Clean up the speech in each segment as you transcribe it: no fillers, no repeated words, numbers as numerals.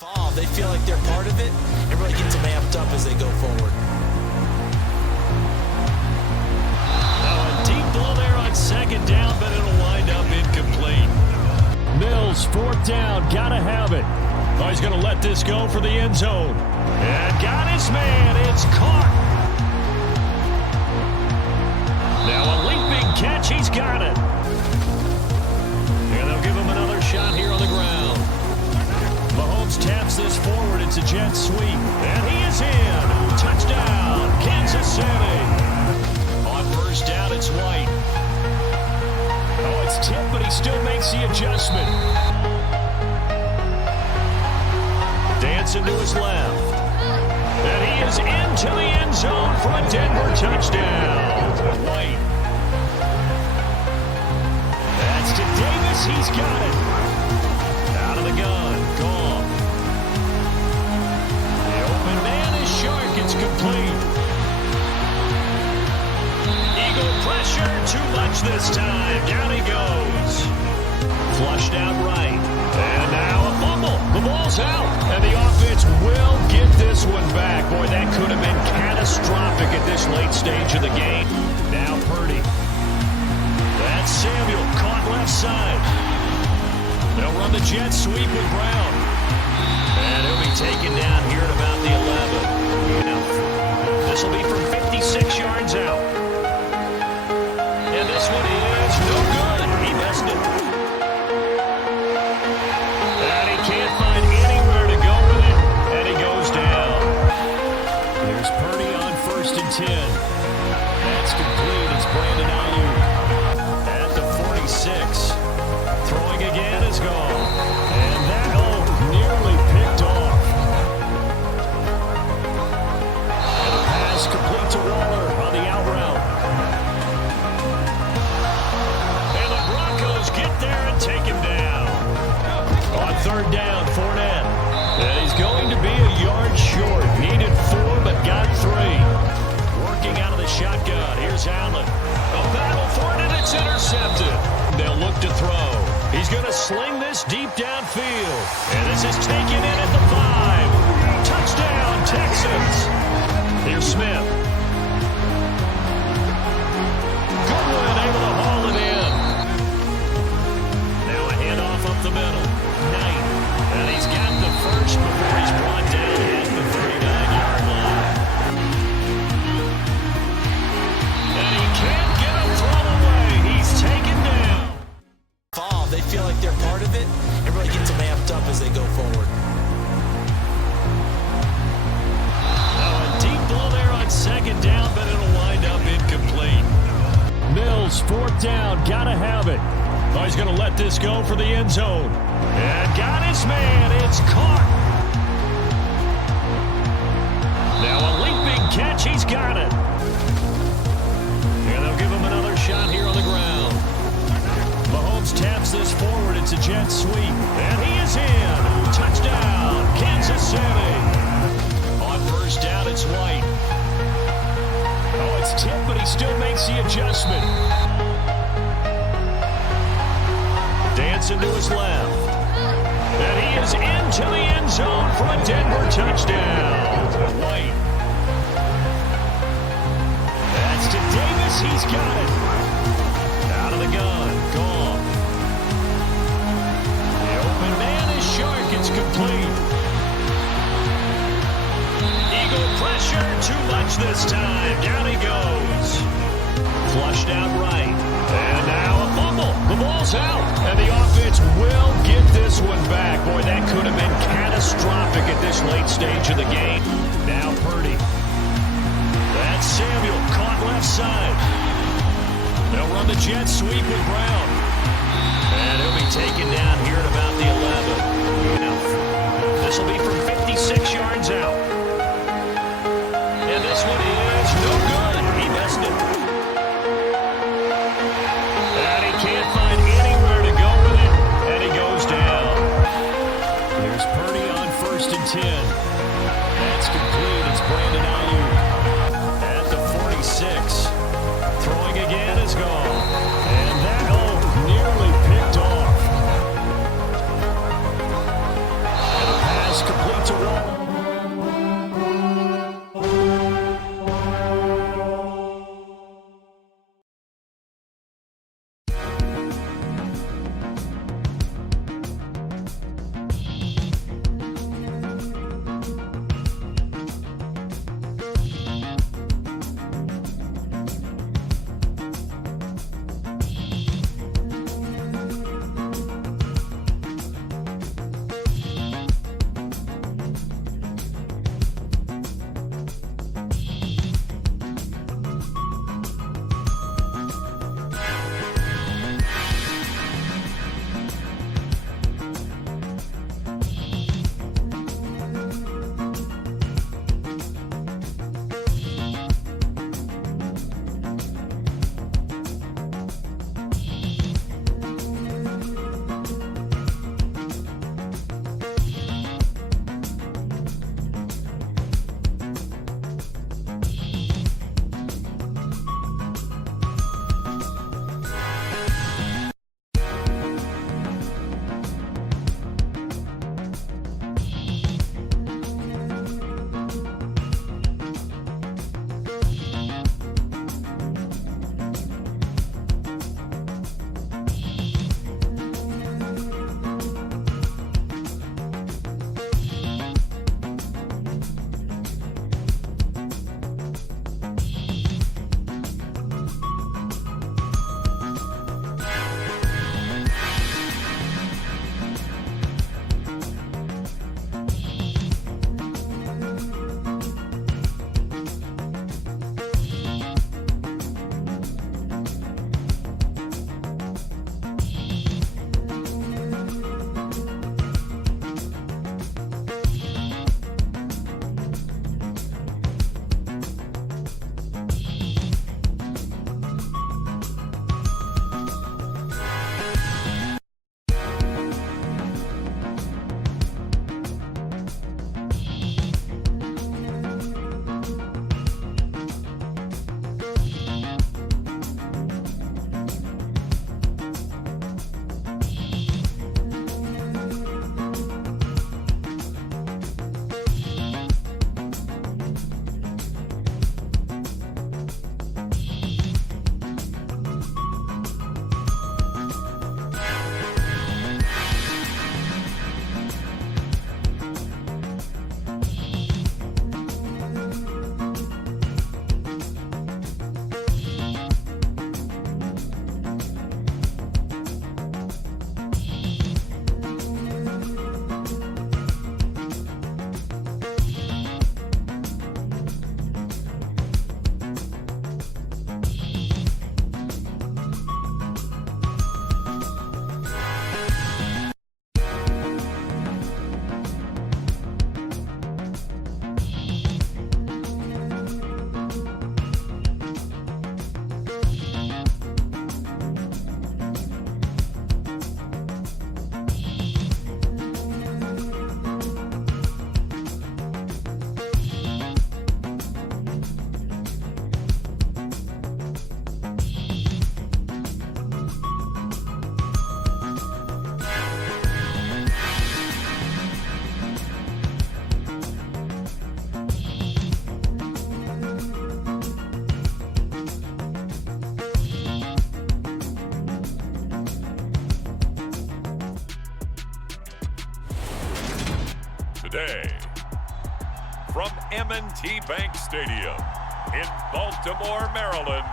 They feel like they're part of it. It really gets them amped up as they go forward. Now a deep ball there on second down, but it'll wind up incomplete. Mills, fourth down, gotta have it. Oh, he's gonna let this go for the end zone. And got his man, it's caught. Now a leaping catch, he's got it. And they'll give him another shot here on the ground. Mahomes taps this forward. It's a jet sweep. And he is in. Touchdown, Kansas City. On first down, it's White. Oh, it's tipped, but he still makes the adjustment. Dancing to his left. And he is into the end zone for a Denver touchdown. White. That's to Davis. He's got it. Out of the gun. Gone. The open man is Shark. It's complete. Eagle pressure. Too much this time. Down he goes. Flushed out right. And now a fumble. The ball's out. And the offense will get this one back. Boy, that could have been catastrophic at this late stage of the game. Now Purdy. That's Samuel. Caught left side. They'll run the jet sweep with Brown. And he'll be taken down here at about the 11. This will be from 56 yards out. And this one is no good. He missed it. And he can't find anywhere to go with it. And he goes down. There's Purdy on 1st and 10. That's complete. It's Brandon Ayuk at the 46. Throwing again is gone. And that, nearly picked off. And a pass complete to Waller on the out route. And the Broncos get there and take him down. On 3rd down, Fournette. And he's going to be a yard short. Needed 4, but got 3. Working out of the shotgun. Here's Allen. A battle for it, and it's intercepted. They'll look to throw. He's going to sling this deep downfield. And this is taken in at the 5. Touchdown, Texans. Here's Smith. Goodwin able to haul it in. Now a handoff up the middle. Knight. And he's got the first before he's brought down at the 39-yard line. And he can't get a throw away. He's taken down. They feel like they're part of it. It really gets them amped up as they go forward. Now a deep ball there on second down, but it'll wind up incomplete. Mills, 4th down, gotta have it. Oh, he's gonna let this go for the end zone. And got his man, it's caught. Now a leaping catch, he's got it. And they'll give him another shot here on the ground. Mahomes taps this forward. It's a jet sweep. And he is in. Touchdown, Kansas City. On 1st down, it's White. Oh, it's tipped, but he still makes the adjustment. Dancing to his left. And he is into the end zone for a Denver touchdown. White. That's to Davis. He's got it. Out of the gun. Gone. The open man is Shark. It's complete. Eagle pressure. Too much this time. Down he goes. Flushed out right. And now a fumble. The ball's out. And the offense will get this one back. Boy, that could have been catastrophic at this late stage of the game. Now Purdy. That's Samuel. Caught left side. They'll run the jet sweep with Brown. And he'll be taken down here at about the 11. This will be from 56 yards out. And this one is no good. He missed it. And he can't find anywhere to go with it. And he goes down. Here's Purdy on 1st and 10. That's complete. It's Brandon Ayuk at the 46. Throwing again is gone. And that, nearly picked off. And a pass today. From M&T Bank Stadium in Baltimore, Maryland,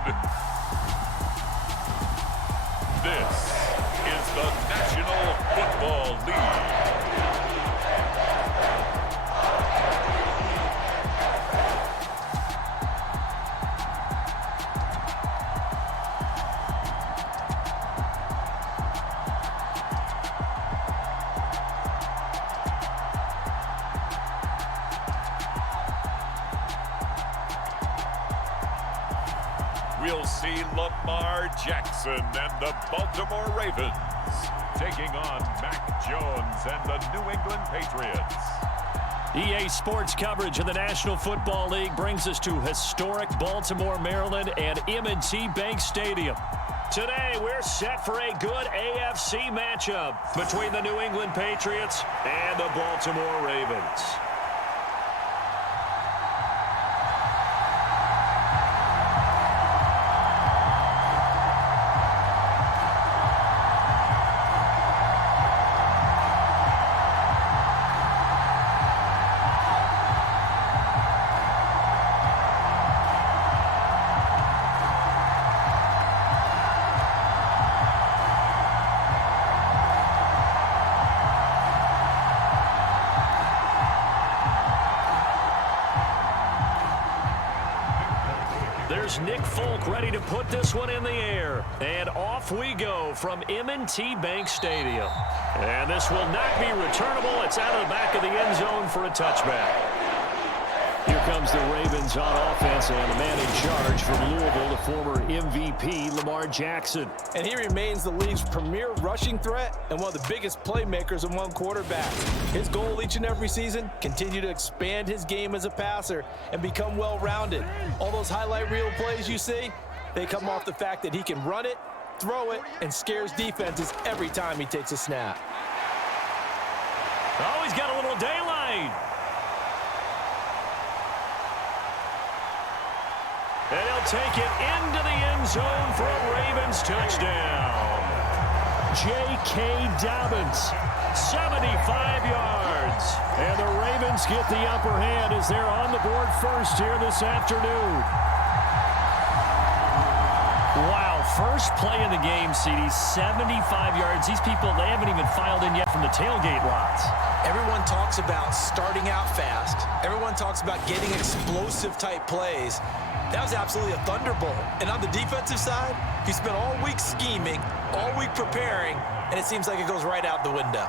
this is the National Football League. We'll see Lamar Jackson and the Baltimore Ravens taking on Mac Jones and the New England Patriots. EA Sports coverage of the National Football League brings us to historic Baltimore, Maryland and M&T Bank Stadium. Today, we're set for a good AFC matchup between the New England Patriots and the Baltimore Ravens. There's Nick Folk ready to put this one in the air. And off we go from M&T Bank Stadium. And this will not be returnable. It's out of the back of the end zone for a touchback. Here comes the Ravens on offense, and the man in charge from Louisville, the former MVP, Lamar Jackson. And he remains the league's premier rushing threat and one of the biggest playmakers among quarterbacks. His goal each and every season, continue to expand his game as a passer and become well-rounded. All those highlight reel plays you see, they come off the fact that he can run it, throw it, and scares defenses every time he takes a snap. Oh, he's got a little daylight. And he'll take it into the end zone for a Ravens touchdown. J.K. Dobbins, 75 yards. And the Ravens get the upper hand as they're on the board first here this afternoon. Wow, first play in the game, CD, 75 yards. These people, they haven't even filed in yet from the tailgate lots. Everyone talks about starting out fast. Everyone talks about getting explosive type plays. That was absolutely a thunderbolt. And on the defensive side, he spent all week scheming, all week preparing, and it seems like it goes right out the window.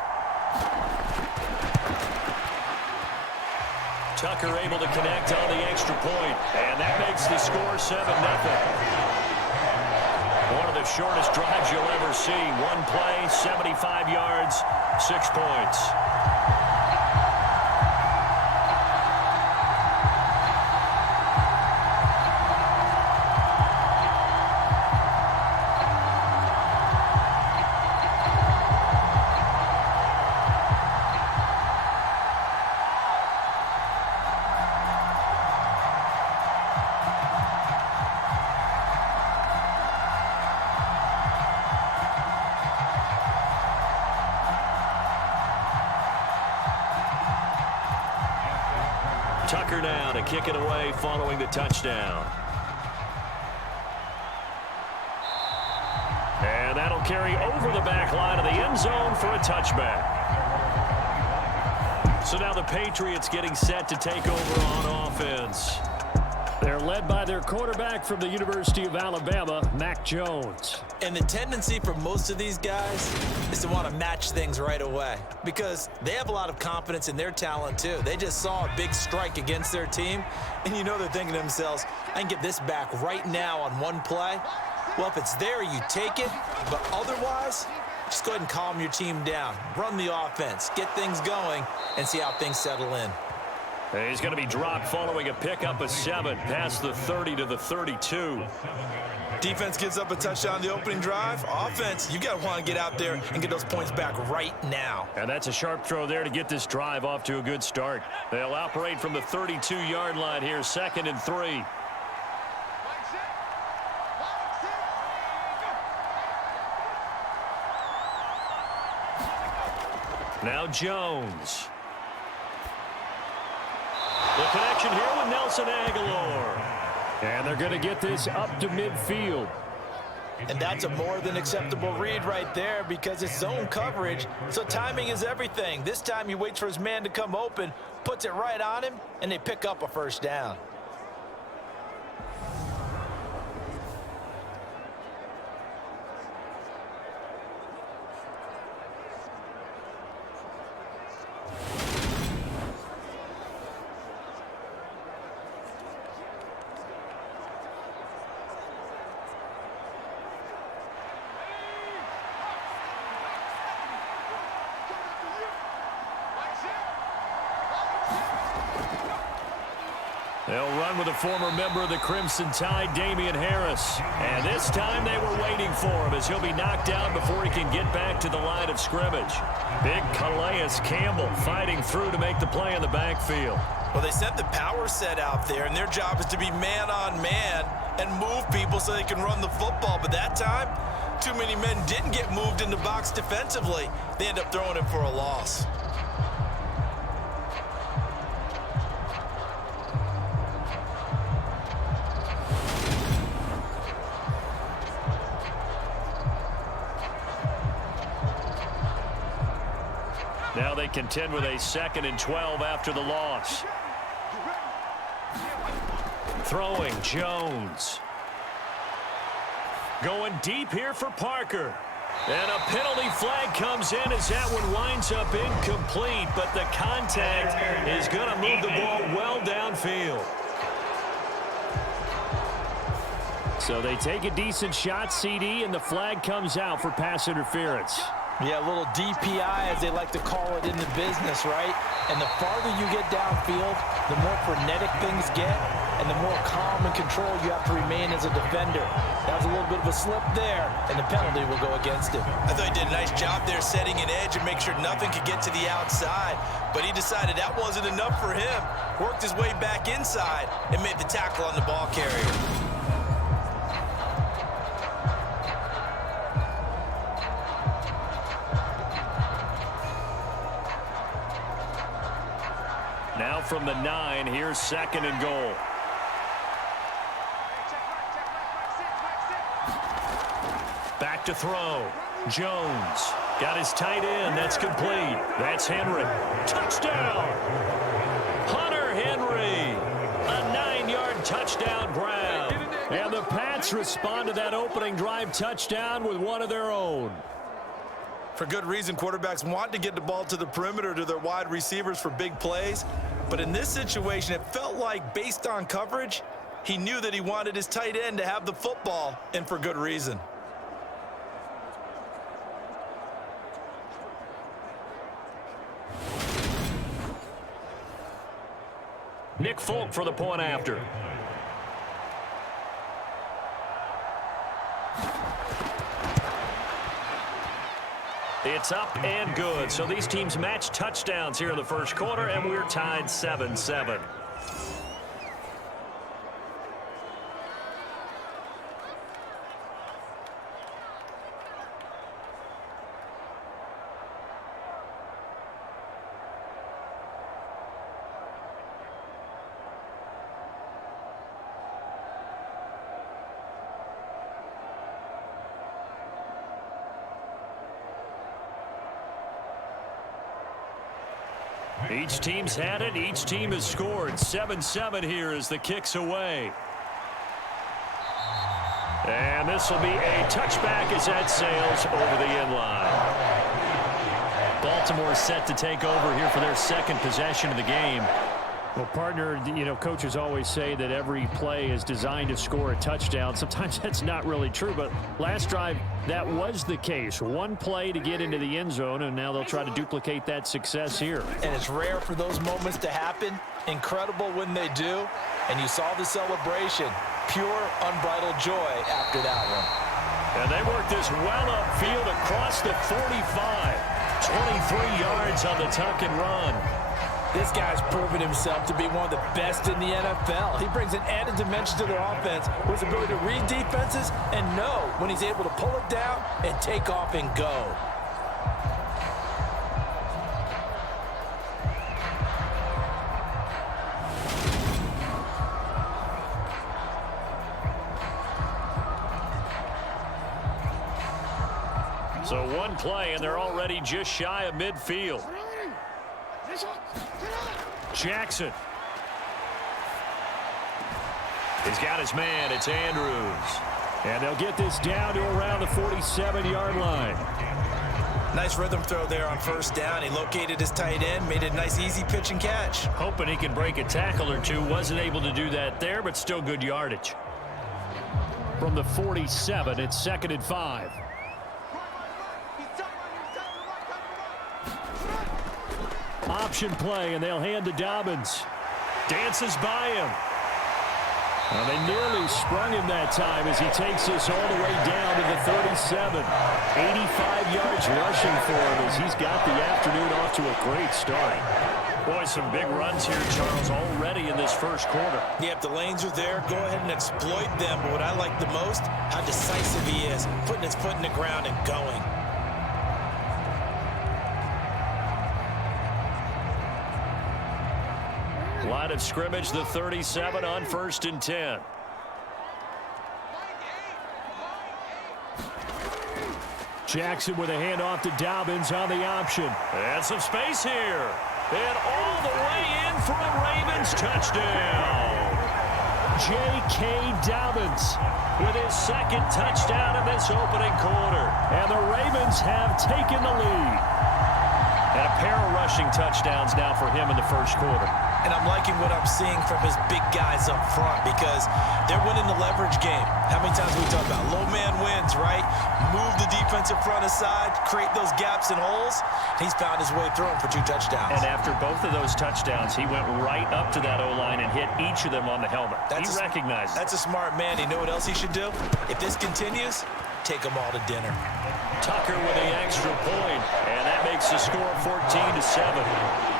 Tucker able to connect on the extra point, and that makes the score 7-0. One of the shortest drives you'll ever see. One play, 75 yards, 6 points. Tucker now to kick it away following the touchdown. And that'll carry over the back line of the end zone for a touchback. So now the Patriots getting set to take over on offense. They're led by their quarterback from the University of Alabama, Mac Jones. And the tendency for most of these guys is to want to match things right away because they have a lot of confidence in their talent too. They just saw a big strike against their team, and you know they're thinking to themselves, I can get this back right now on one play. Well, if it's there, you take it, but otherwise, just go ahead and calm your team down. Run the offense, get things going, and see how things settle in. He's going to be dropped following a pickup of 7 past the 30 to the 32. Defense gives up a touchdown the opening drive. Offense, you got to want to get out there and get those points back right now. And that's a sharp throw there to get this drive off to a good start. They'll operate from the 32-yard line here, 2nd and 3. Now Jones. The connection here with Nelson Aguilar. And they're going to get this up to midfield. And that's a more than acceptable read right there because it's zone coverage, so timing is everything. This time he waits for his man to come open, puts it right on him, and they pick up a first down. They'll run with a former member of the Crimson Tide, Damian Harris. And this time they were waiting for him as he'll be knocked down before he can get back to the line of scrimmage. Big Calais Campbell fighting through to make the play in the backfield. Well, they sent the power set out there, and their job is to be man-on-man and move people so they can run the football. But that time, too many men didn't get moved in the box defensively. They end up throwing him for a loss. Now they contend with a 2nd and 12 after the loss. Throwing Jones. Going deep here for Parker. And a penalty flag comes in as that one winds up incomplete, but the contact is going to move the ball well downfield. So they take a decent shot, CD, and the flag comes out for pass interference. Yeah, a little DPI, as they like to call it in the business, right? And the farther you get downfield, the more frenetic things get, and the more calm and control you have to remain as a defender. That was a little bit of a slip there, and the penalty will go against him. I thought he did a nice job there setting an edge and make sure nothing could get to the outside, but he decided that wasn't enough for him. Worked his way back inside and made the tackle on the ball carrier. Now from the 9, here's 2nd and goal. Back to throw. Jones got his tight end. That's complete. That's Henry. Touchdown! Hunter Henry. A 9-yard touchdown grab. And the Pats respond to that opening drive touchdown with one of their own. For good reason, quarterbacks want to get the ball to the perimeter to their wide receivers for big plays. But in this situation, it felt like, based on coverage, he knew that he wanted his tight end to have the football, and for good reason. Nick Folk for the point after. It's up and good. So these teams match touchdowns here in the first quarter, and we're tied 7-7. Each team's had it. Each team has scored. 7-7 here as the kick's away. And this will be a touchback as that sails over the end line. Baltimore set to take over here for their 2nd possession of the game. Well, partner, you know, coaches always say that every play is designed to score a touchdown. Sometimes that's not really true, but last drive, that was the case. One play to get into the end zone, and now they'll try to duplicate that success here. And it's rare for those moments to happen. Incredible when they do. And you saw the celebration. Pure, unbridled joy after that one. And they work this well upfield across the 45. 23 yards on the tuck and run. This guy's proven himself to be one of the best in the NFL. He brings an added dimension to their offense with his ability to read defenses and know when he's able to pull it down and take off and go. So one play, and they're already just shy of midfield. Jackson. He's got his man. It's Andrews. And they'll get this down to around the 47-yard line. Nice rhythm throw there on first down. He located his tight end, made a nice easy pitch and catch. Hoping he can break a tackle or two. Wasn't able to do that there, but still good yardage. From the 47, it's 2nd and 5. Option play, and they'll hand to Dobbins. Dances by him. Well, they nearly sprung him that time as he takes this all the way down to the 37. 85 yards rushing for him as he's got the afternoon off to a great start. Boy, some big runs here, Charles, already in this first quarter. Yeah, if the lanes are there, go ahead and exploit them. But what I like the most, how decisive he is, putting his foot in the ground and going. Line of scrimmage, the 37 on 1st and 10. Jackson with a handoff to Dobbins on the option. And some space here. And all the way in for a Ravens touchdown. J.K. Dobbins With his 2nd touchdown in this opening quarter. And the Ravens have taken the lead. And a pair of rushing touchdowns now for him in the first quarter. And I'm liking what I'm seeing from his big guys up front because they're winning the leverage game. How many times we talk about low man wins, right? Move the defensive front aside, create those gaps and holes. He's found his way through them for 2 touchdowns. And after both of those touchdowns, he went right up to that O-line and hit each of them on the helmet. He recognized it. That's a smart man. You know what else he should do? If this continues, take them all to dinner. Tucker with the extra point, and that makes the score 14-7.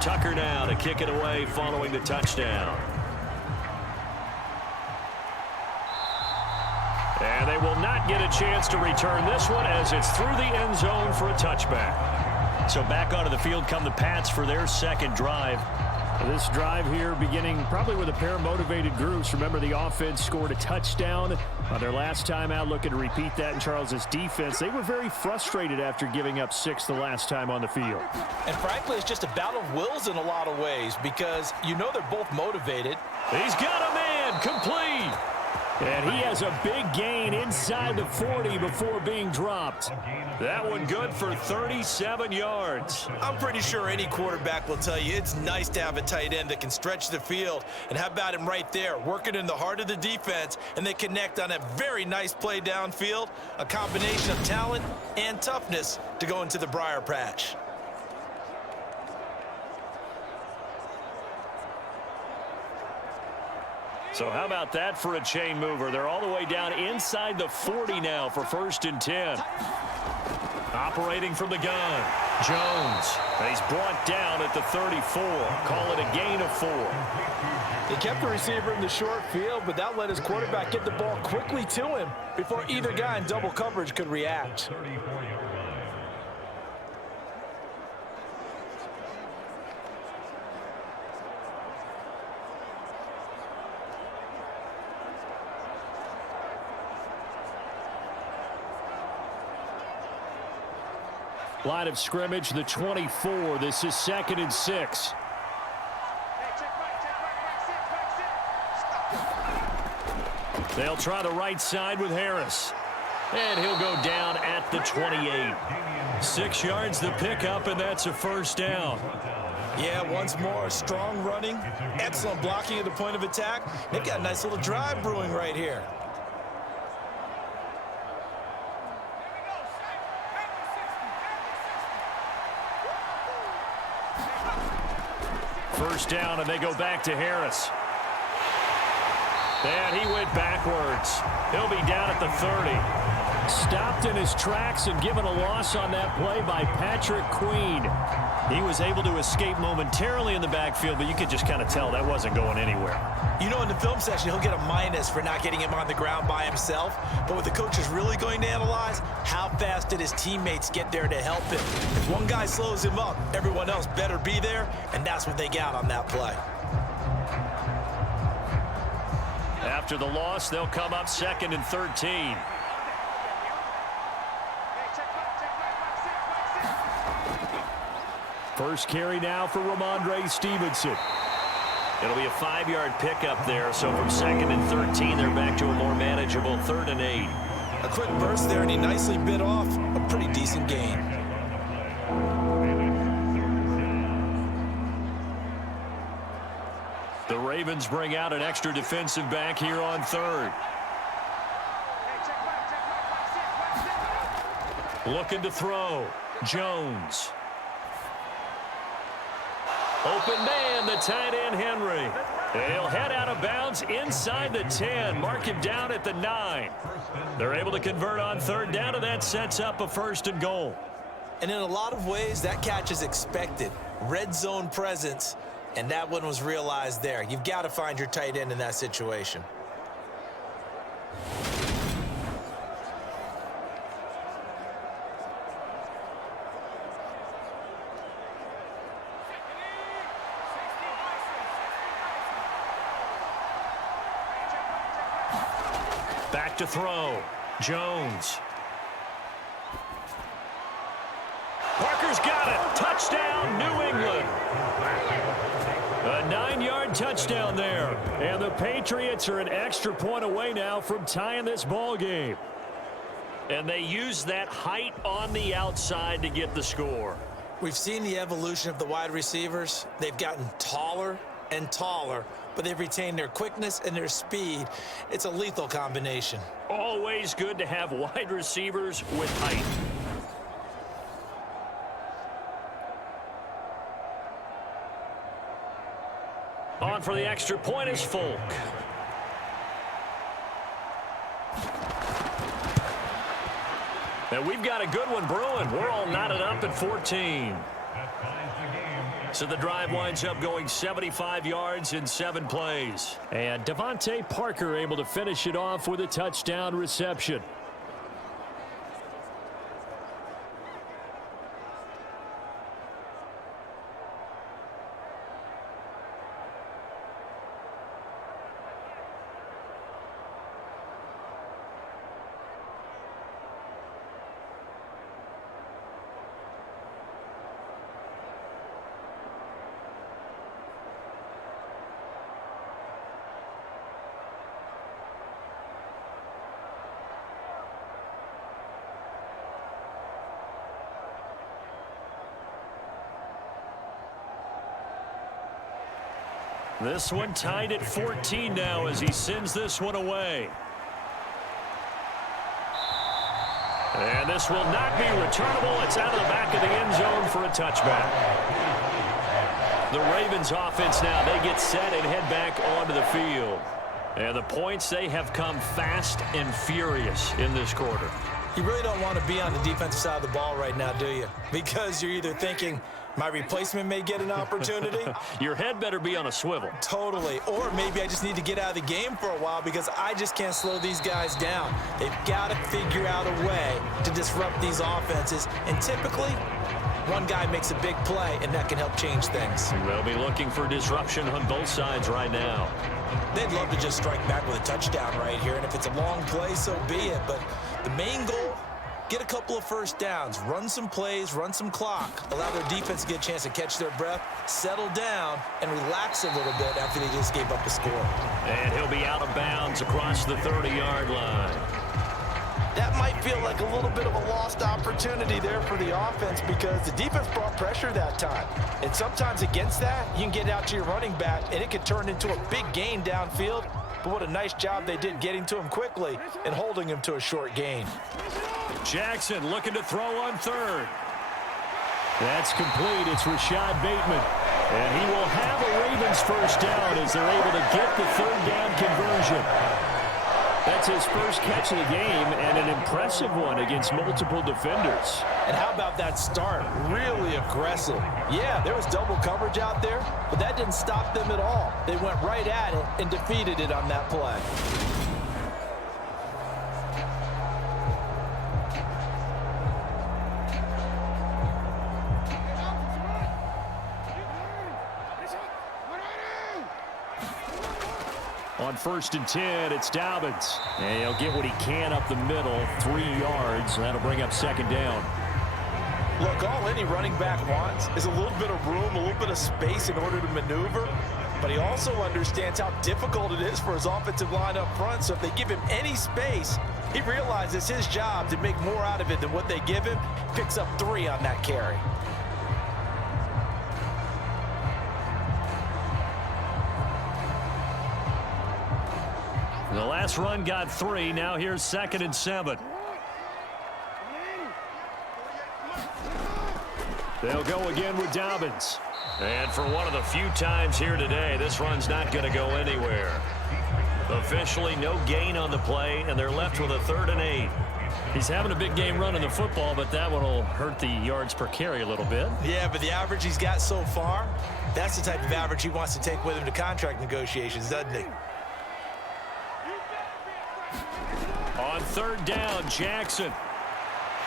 Tucker now to kick it away following the touchdown. And they will not get a chance to return this one as it's through the end zone for a touchback. So back onto the field come the Pats for their 2nd drive. This drive here beginning probably with a pair of motivated groups. Remember, the offense scored a touchdown on their last time out, looking to repeat that in Charles's defense. They were very frustrated after giving up 6 the last time on the field. And frankly, it's just a battle of wills in a lot of ways because you know they're both motivated. He's got a man complete. And he has a big gain inside the 40 before being dropped. That one good for 37 yards. I'm pretty sure any quarterback will tell you it's nice to have a tight end that can stretch the field. And how about him right there, working in the heart of the defense, and they connect on a very nice play downfield, a combination of talent and toughness to go into the briar patch. So how about that for a chain mover? They're all the way down inside the 40 now for 1st and 10. Operating from the gun, Jones. And he's brought down at the 34. Call it a gain of 4. They kept the receiver in the short field, but that let his quarterback get the ball quickly to him before either guy in double coverage could react. Line of scrimmage, the 24. This is 2nd and 6. They'll try the right side with Harris. And he'll go down at the 28. 6 yards the pickup, and that's a 1st down. Yeah, once more, strong running, excellent blocking at the point of attack. They've got a nice little drive brewing right here. First down, and they go back to Harris. And he went backwards. He'll be down at the 30. Stopped in his tracks and given a loss on that play by Patrick Queen. He was able to escape momentarily in the backfield, but you could just kind of tell that wasn't going anywhere. You know, in the film session, he'll get a minus for not getting him on the ground by himself. But what the coach is really going to analyze, how fast did his teammates get there to help him? If one guy slows him up, everyone else better be there, and that's what they got on that play. After the loss, they'll come up 2nd and 13. First carry now for Ramondre Stevenson. It'll be a 5-yard pickup there, so from 2nd and 13, they're back to a more manageable 3rd and 8. A quick burst there, and he nicely bit off a pretty decent gain. The Ravens bring out an extra defensive back here on 3rd. Looking to throw. Jones. Open man, the tight end, Henry. He'll head out of bounds inside the 10. Mark him down at the 9. They're able to convert on 3rd down, and that sets up a 1st and goal. And in a lot of ways, that catch is expected. Red zone presence, and that one was realized there. You've got to find your tight end in that situation. Back to throw. Jones. Parker's got it. Touchdown, New England. A 9-yard touchdown there. And the Patriots are an extra point away now from tying this ball game. And they use that height on the outside to get the score. We've seen the evolution of the wide receivers. They've gotten taller and taller, but they've retained their quickness and their speed. It's a lethal combination. Always good to have wide receivers with height. On for the extra point is Folk. And we've got a good one brewing. We're all knotted up at 14. So the drive winds up going 75 yards in 7 plays. And Devontae Parker able to finish it off with a touchdown reception. This one tied at 14 now as he sends this one away. And this will not be returnable. It's out of the back of the end zone for a touchback. The Ravens offense now, they get set and head back onto the field. And the points, they have come fast and furious in this quarter. You really don't want to be on the defensive side of the ball right now, do you? Because you're either thinking, my replacement may get an opportunity. Your head better be on a swivel. Totally. Or maybe I just need to get out of the game for a while because I just can't slow these guys down. They've got to figure out a way to disrupt these offenses. And typically, one guy makes a big play, and that can help change things. They'll be looking for disruption on both sides right now. They'd love to just strike back with a touchdown right here. And if it's a long play, so be it. But the main goal, get a couple of first downs, run some plays, run some clock, allow their defense to get a chance to catch their breath, settle down, and relax a little bit after they just gave up a score. And he'll be out of bounds across the 30-yard line. That might feel like a little bit of a lost opportunity there for the offense because the defense brought pressure that time. And sometimes against that, you can get out to your running back, and it can turn into a big gain downfield. But what a nice job they did getting to him quickly and holding him to a short gain. Jackson looking to throw on third. That's complete. It's Rashad Bateman. And he will have a Ravens first down as they're able to get the third down conversion. That's his first catch of the game, and an impressive one against multiple defenders. And how about that start? Really aggressive. Yeah, there was double coverage out there, but that didn't stop them at all. They went right at it and defeated it on that play. On 1st and 10, it's Dobbins. And he'll get what he can up the middle, 3 yards. That'll bring up second down. Look, all any running back wants is a little bit of room, a little bit of space in order to maneuver. But he also understands how difficult it is for his offensive line up front. So if they give him any space, he realizes his job to make more out of it than what they give him. Picks up 3 on that carry. The last run got 3. Now here's 2nd and 7. They'll go again with Dobbins. And for one of the few times here today, this run's not going to go anywhere. Officially no gain on the play, and they're left with a 3rd and 8. He's having a big game running the football, but that one will hurt the yards per carry a little bit. Yeah, but the average he's got so far, that's the type of average he wants to take with him to contract negotiations, doesn't he? On 3rd down, Jackson.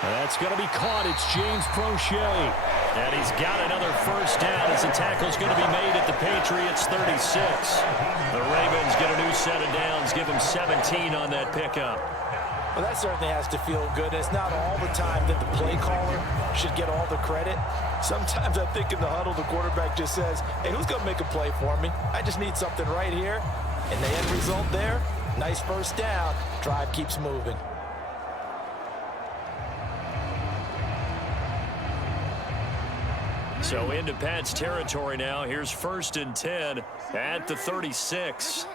That's going to be caught. It's James Prochet. And he's got another first down as the tackle's going to be made at the Patriots 36. The Ravens get a new set of downs, give them 17 on that pickup. Well, that certainly has to feel good. It's not all the time that the play caller should get all the credit. Sometimes I think in the huddle, the quarterback just says, hey, who's going to make a play for me? I just need something right here. And the end result there, nice first down. Drive keeps moving. So into Pat's territory now. Here's 1st and 10 at the 36.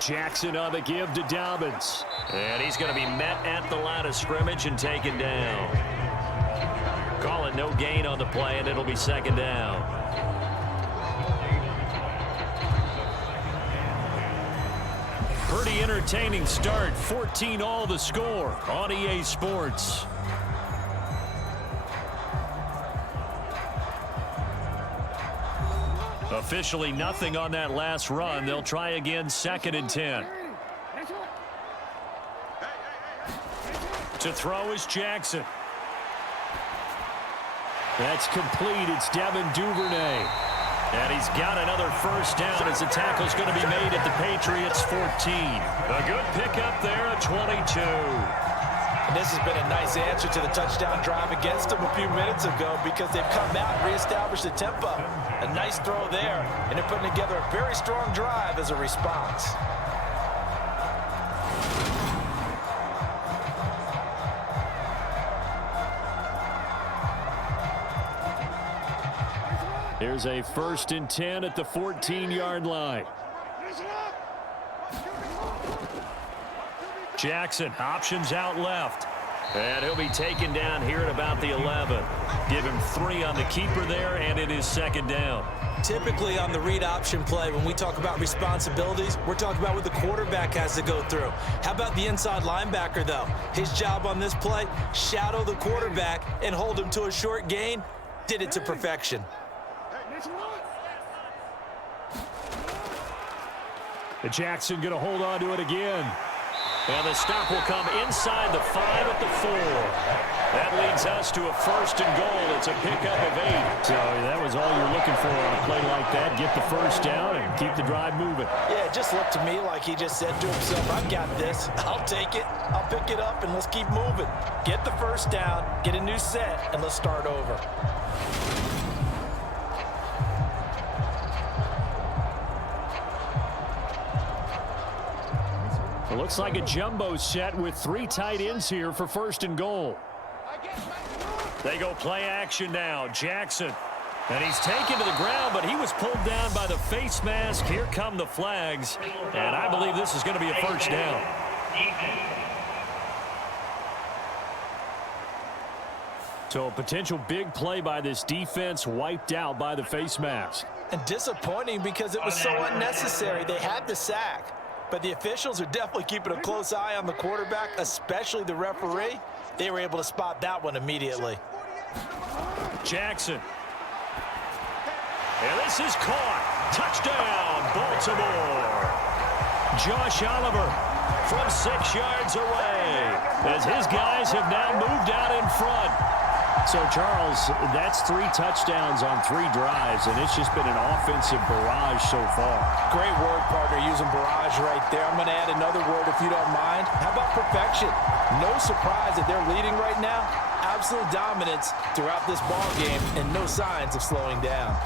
Jackson on the give to Dobbins. And he's going to be met at the line of scrimmage and taken down. Call it no gain on the play, and it'll be 2nd down. Pretty entertaining start. 14-all the score on EA Sports. Officially nothing on that last run. They'll try again 2nd and 10. To throw is Jackson. That's complete. It's Devin Duvernay. And he's got another first down as the tackle's going to be made at the Patriots 14. A good pickup there at 22. And this has been a nice answer to the touchdown drive against them a few minutes ago because they've come out and reestablished the tempo. A nice throw there, and they're putting together a very strong drive as a response. Here's a 1st and 10 at the 14-yard line. Jackson, options out left. And he'll be taken down here at about the 11. Give him 3 on the keeper there, and it is 2nd down. Typically on the read option play, when we talk about responsibilities, we're talking about what the quarterback has to go through. How about the inside linebacker, though? His job on this play, shadow the quarterback and hold him to a short gain. Did it to perfection. Jackson going to hold on to it again. And the stop will come inside the 5 at the 4. That leads us to a 1st and goal. It's a pickup of 8. So that was all you're looking for on a play like that. Get the first down and keep the drive moving. Yeah, it just looked to me like he just said to himself, I've got this. I'll take it. I'll pick it up, and let's keep moving. Get the first down, get a new set, and let's start over. It looks like a jumbo set with 3 tight ends here for 1st and goal. They go play action now. Jackson. And he's taken to the ground, but he was pulled down by the face mask. Here come the flags. And I believe this is going to be a first down. So a potential big play by this defense wiped out by the face mask. And disappointing because it was so unnecessary. They had the sack. But the officials are definitely keeping a close eye on the quarterback, especially the referee. They were able to spot that one immediately. Jackson. And this is caught. Touchdown, Baltimore. Josh Oliver from 6 yards away as his guys have now moved out in front. So, Charles, that's 3 touchdowns on 3 drives, and it's just been an offensive barrage so far. Great word, partner, using barrage right there. I'm going to add another word if you don't mind. How about perfection? No surprise that they're leading right now. Absolute dominance throughout this ball game and no signs of slowing down.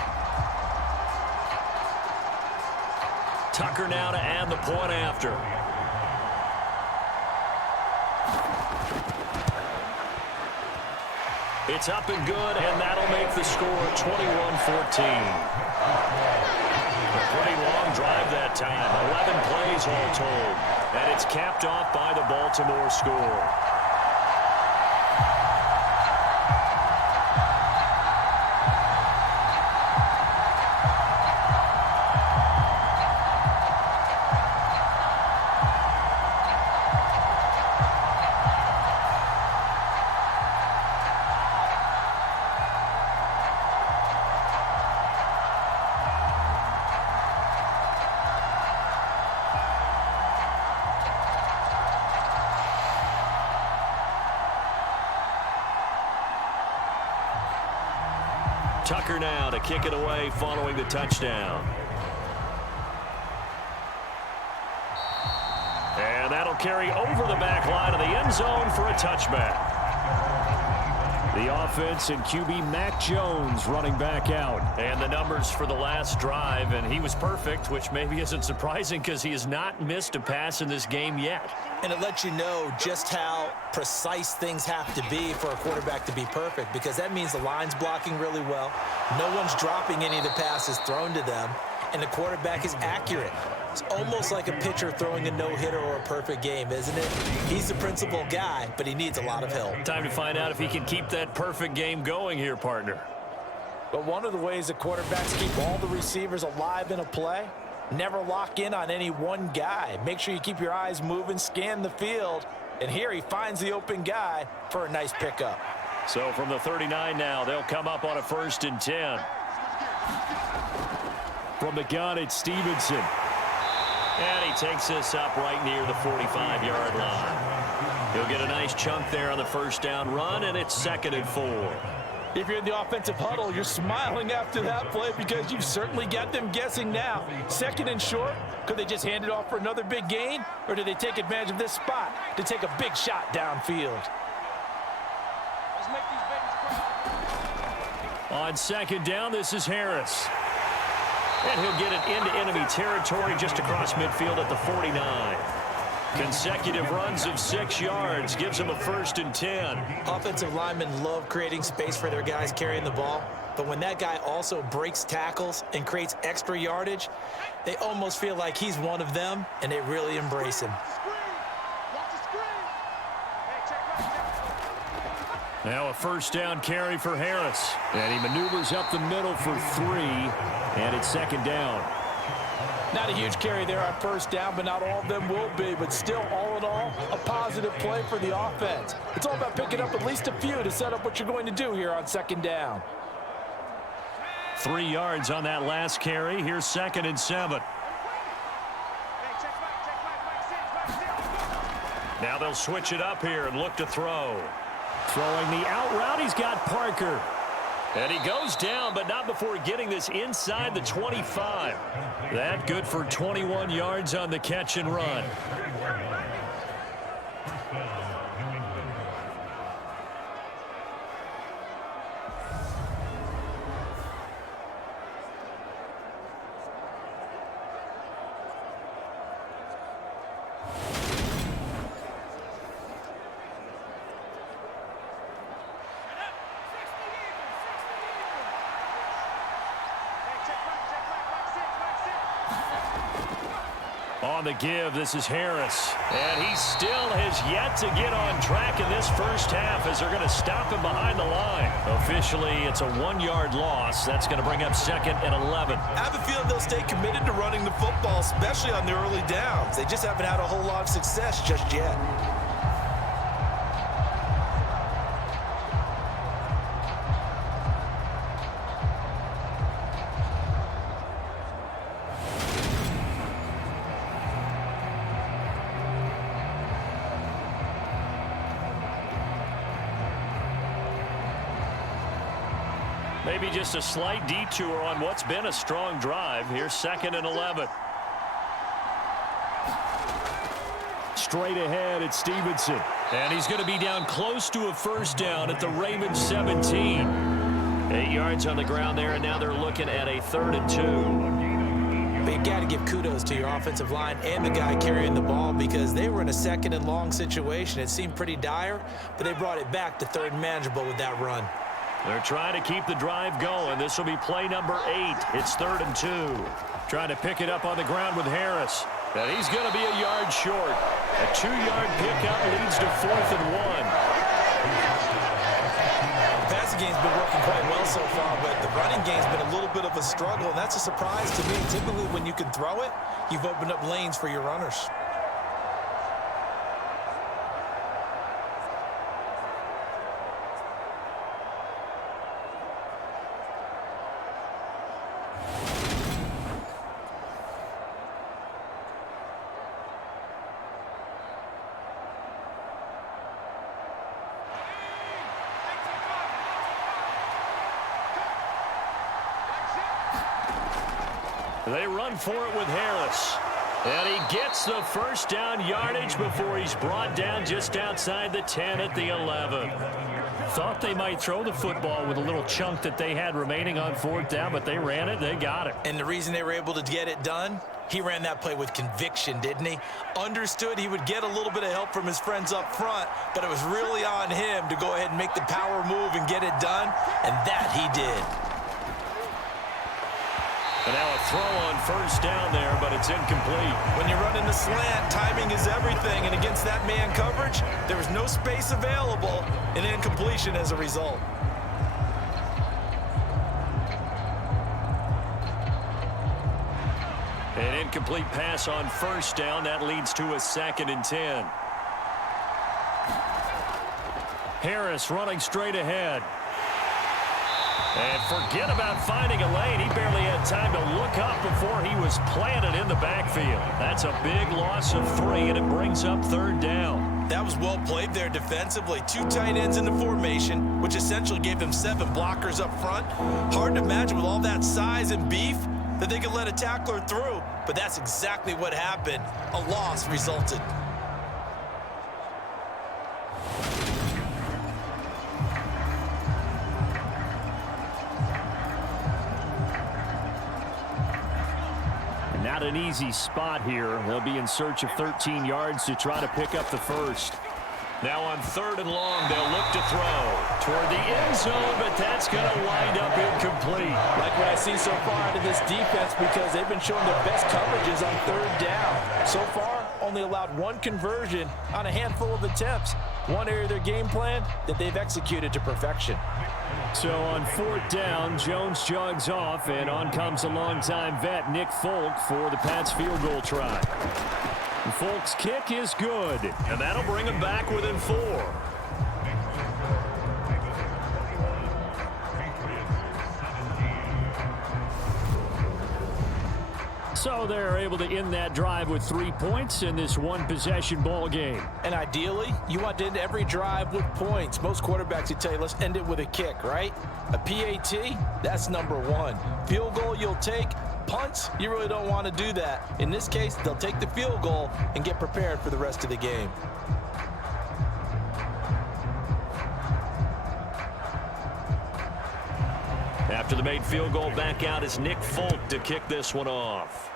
Tucker now to add the point after. It's up and good, and that'll make the score 21-14. A pretty long drive that time, 11 plays all told, and it's capped off by the Baltimore score. Tucker now to kick it away following the touchdown. And that'll carry over the back line of the end zone for a touchback. The offense and QB Mac Jones running back out. And the numbers for the last drive, and he was perfect, which maybe isn't surprising because he has not missed a pass in this game yet. And it lets you know just how precise things have to be for a quarterback to be perfect, because that means the line's blocking really well. No one's dropping any of the passes thrown to them, and the quarterback is accurate. It's almost like a pitcher throwing a no-hitter or a perfect game, isn't it? He's the principal guy, but he needs a lot of help. Time to find out if he can keep that perfect game going here, partner. But one of the ways the quarterbacks keep all the receivers alive in a play, never lock in on any one guy. Make sure you keep your eyes moving, scan the field, and here he finds the open guy for a nice pickup. So from the 39 now, they'll come up on a 1st and 10. From the gun, it's Stevenson. And he takes this up right near the 45-yard line. He'll get a nice chunk there on the first down run, and it's 2nd and 4. If you're in the offensive huddle, you're smiling after that play because you've certainly got them guessing now. 2nd and short, could they just hand it off for another big gain? Or do they take advantage of this spot to take a big shot downfield? On 2nd down, this is Harris. And he'll get it into enemy territory just across midfield at the 49. Consecutive runs of 6 yards gives him a 1st and 10. Offensive linemen love creating space for their guys carrying the ball, but when that guy also breaks tackles and creates extra yardage, they almost feel like he's one of them, and they really embrace him. Now a 1st down carry for Harris. And he maneuvers up the middle for 3, and it's 2nd down. Not a huge carry there on 1st down, but not all of them will be. But still, all in all, a positive play for the offense. It's all about picking up at least a few to set up what you're going to do here on 2nd down. 3 yards on that last carry. Here's 2nd and 7. Now they'll switch it up here and look to throw. Throwing the out route, he's got Parker. And he goes down, but not before getting this inside the 25. That good for 21 yards on the catch and run. On the give, this is Harris. And he still has yet to get on track in this first half as they're going to stop him behind the line. Officially, it's a 1-yard loss. That's going to bring up 2nd and 11. I have a feeling they'll stay committed to running the football, especially on the early downs. They just haven't had a whole lot of success just yet. Maybe just a slight detour on what's been a strong drive. Here's 2nd and 11. Straight ahead, it's Stevenson. And he's going to be down close to a first down at the Ravens 17. 8 yards on the ground there, and now they're looking at a 3rd and 2. But you got to give kudos to your offensive line and the guy carrying the ball because they were in a 2nd and long situation. It seemed pretty dire, but they brought it back to 3rd and manageable with that run. They're trying to keep the drive going. This will be play number 8. It's 3rd and 2. Trying to pick it up on the ground with Harris. And he's going to be a yard short. A 2-yard pickup leads to 4th and 1. The passing game's been working quite well so far, but the running game's been a little bit of a struggle, and that's a surprise to me. Typically, when you can throw it, you've opened up lanes for your runners. They run for it with Harris. And he gets the first down yardage before he's brought down just outside the 10 at the 11. Thought they might throw the football with a little chunk that they had remaining on 4th down, but they ran it, they got it. And the reason they were able to get it done, he ran that play with conviction, didn't he? Understood he would get a little bit of help from his friends up front, but it was really on him to go ahead and make the power move and get it done, and that he did. And now a throw on first down there, but it's incomplete. When you're running the slant, timing is everything, and against that man coverage, there was no space available, and incompletion as a result. An incomplete pass on first down. That leads to a 2nd and 10. Harris running straight ahead. And forget about finding a lane. He barely had time to look up before he was planted in the backfield. That's a big loss of 3, and it brings up 3rd down. That was well played there defensively. 2 tight ends in the formation, which essentially gave them 7 blockers up front. Hard to imagine with all that size and beef that they could let a tackler through, but that's exactly what happened. A loss resulted. Not an easy spot here. They'll be in search of 13 yards to try to pick up the first. Now on 3rd and long, they'll look to throw toward the end zone, but that's going to wind up incomplete. Like what I see so far out of this defense because they've been showing their best coverages on 3rd down. So far, only allowed 1 conversion on a handful of attempts. One area of their game plan that they've executed to perfection. So on 4th down, Jones jogs off, and on comes a longtime vet, Nick Folk, for the Pats field goal try. Folk's kick is good, and that'll bring him back within 4. So they're able to end that drive with 3 points in this one-possession ball game. And ideally, you want to end every drive with points. Most quarterbacks would tell you, let's end it with a kick, right? A PAT, that's number 1. Field goal you'll take. Punts, you really don't want to do that. In this case, they'll take the field goal and get prepared for the rest of the game. After the made field goal, back out is Nick Folk to kick this one off.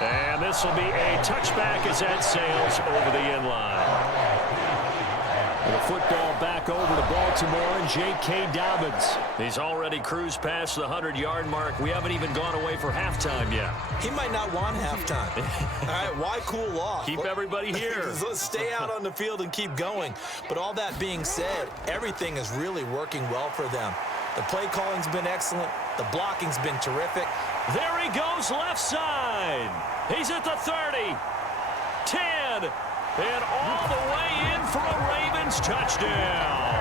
And this will be a touchback as that sails over the end line. The football back over to Baltimore and J.K. Dobbins. He's already cruised past the 100-yard mark. We haven't even gone away for halftime yet. He might not want halftime. All right, why cool off? Keep everybody here. Let's stay out on the field and keep going. But all that being said, everything is really working well for them. The play calling's been excellent. The blocking's been terrific. There he goes left side. He's at the 30, 10, and all the way in for a Ravens touchdown.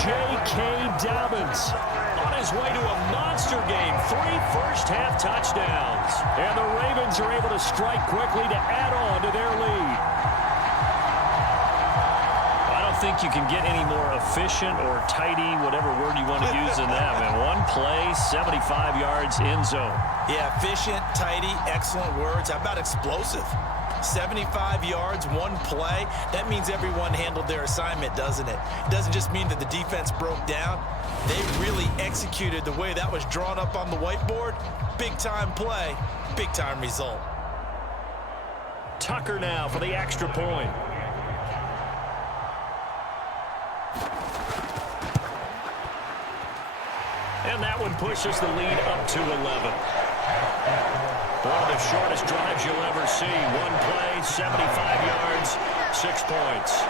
J.K. Dobbins on his way to a monster game. 3 first-half touchdowns. And the Ravens are able to strike quickly to add on to their lead. I don't think you can get any more efficient or tidy, whatever word you want to use in that, man. One play, 75 yards, end zone. Yeah, efficient, tidy, excellent words. How about explosive? 75 yards, one play. That means everyone handled their assignment, doesn't it? It doesn't just mean that the defense broke down. They really executed the way that was drawn up on the whiteboard. Big-time play, big-time result. Tucker now for the extra point. And that one pushes the lead up to 11. One of the shortest drives you'll ever see. One play, 75 yards, 6 points.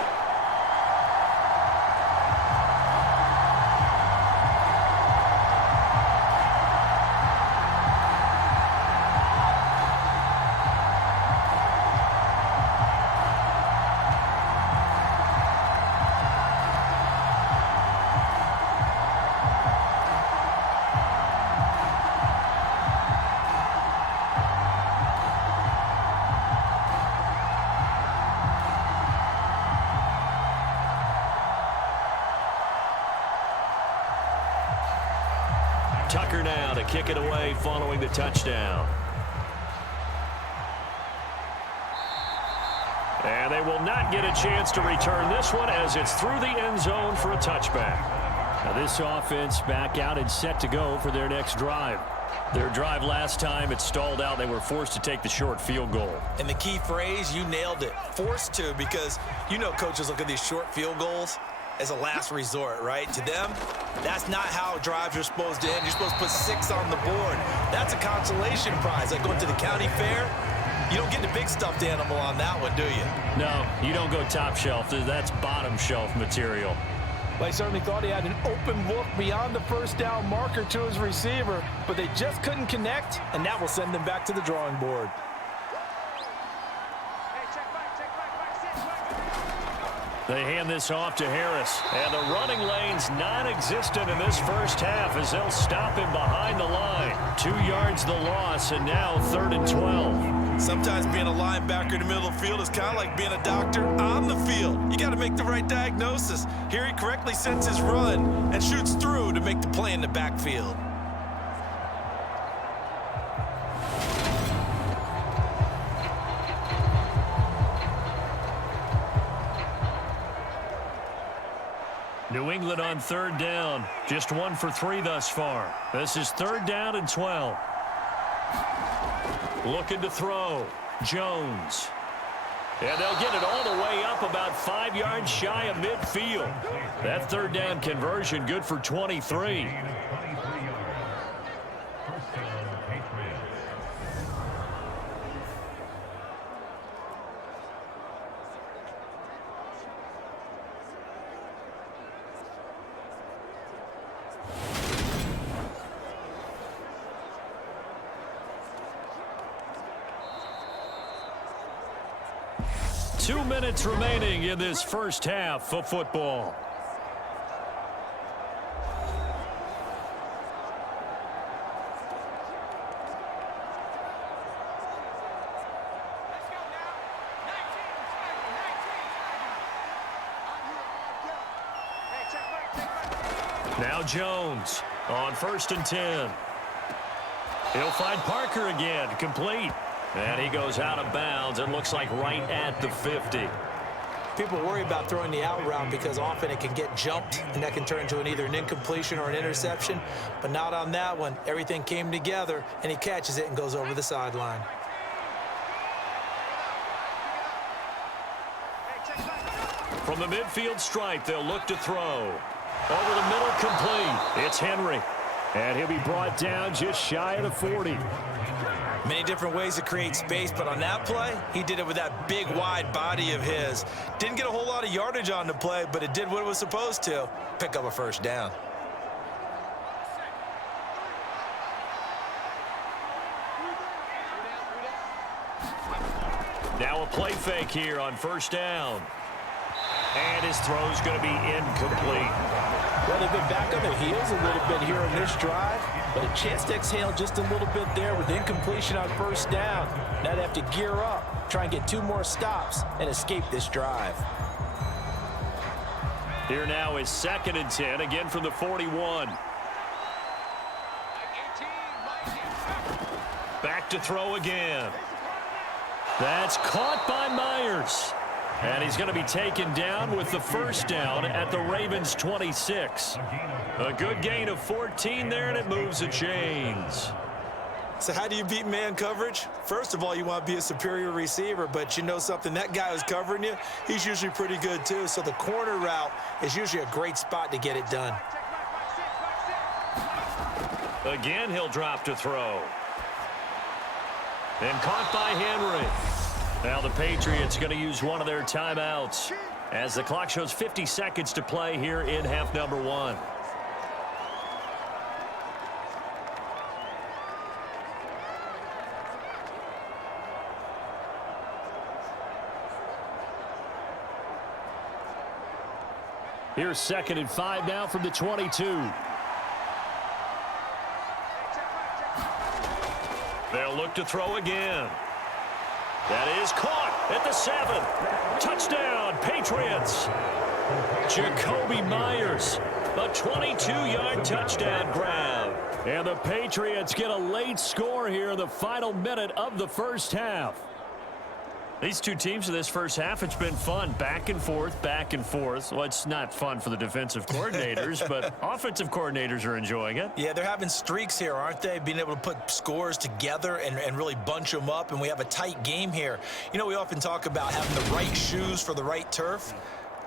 Tucker now to kick it away following the touchdown. And they will not get a chance to return this one as it's through the end zone for a touchback. Now this offense back out and set to go for their next drive. Their drive last time, it stalled out. They were forced to take the short field goal. And the key phrase, you nailed it. Forced to, because you know coaches look at these short field goals as a last resort, right? To them, that's not how drives are supposed to end. You're supposed to put 6 on the board. That's a consolation prize. Like going to the county fair, you don't get the big stuffed animal on that one, do you? No, you don't go top shelf. That's bottom shelf material. Well, he certainly thought he had an open look beyond the first down marker to his receiver, but they just couldn't connect, and that will send them back to the drawing board. They hand this off to Harris. And the running lane's non-existent in this first half as they'll stop him behind the line. 2 yards the loss, and now 3rd and 12. Sometimes being a linebacker in the middle of the field is kind of like being a doctor on the field. You got to make the right diagnosis. Here he correctly sets his run and shoots through to make the play in the backfield. New England on 3rd down. Just 1 for 3 thus far. This is 3rd down and 12. Looking to throw. Jones. And they'll get it all the way up about 5 yards shy of midfield. That 3rd down conversion good for 23. Two minutes remaining in this first half of football. Now Jones on 1st and 10. He'll find Parker again, complete. And he goes out of bounds. It looks like right at the 50. People worry about throwing the out route because often it can get jumped, and that can turn into either an incompletion or an interception. But not on that one. Everything came together, and he catches it and goes over the sideline. From the midfield stripe, they'll look to throw. Over the middle, complete. It's Henry. And he'll be brought down just shy of the 40. Many different ways to create space, but on that play, he did it with that big, wide body of his. Didn't get a whole lot of yardage on the play, but it did what it was supposed to. Pick up a first down. Now a play fake here on first down. And his throw's going to be incomplete. Well, they've been back on their heels a little bit here on this drive, but a chance to exhale just a little bit there with incompletion on first down. Now they have to gear up, try and get 2 more stops, and escape this drive. Here now is 2nd and 10, again from the 41. Back to throw again. That's caught by Myers. And he's going to be taken down with the first down at the Ravens' 26. A good gain of 14 there, and it moves the chains. So how do you beat man coverage? First of all, you want to be a superior receiver, but you know something, that guy who's covering you, he's usually pretty good too. So the corner route is usually a great spot to get it done. Again, he'll drop to throw. And caught by Henry. Now the Patriots going to use one of their timeouts as the clock shows 50 seconds to play here in half number 1. Here's 2nd and 5 now from the 22. They'll look to throw again. That is caught at the 7. Touchdown, Patriots. Jacoby Myers, a 22-yard touchdown grab. And the Patriots get a late score here in the final minute of the first half. These two teams in this first half, it's been fun. Back and forth, back and forth. Well, it's not fun for the defensive coordinators, but offensive coordinators are enjoying it. Yeah, they're having streaks here, aren't they? Being able to put scores together and really bunch them up, and we have a tight game here. You know, we often talk about having the right shoes for the right turf.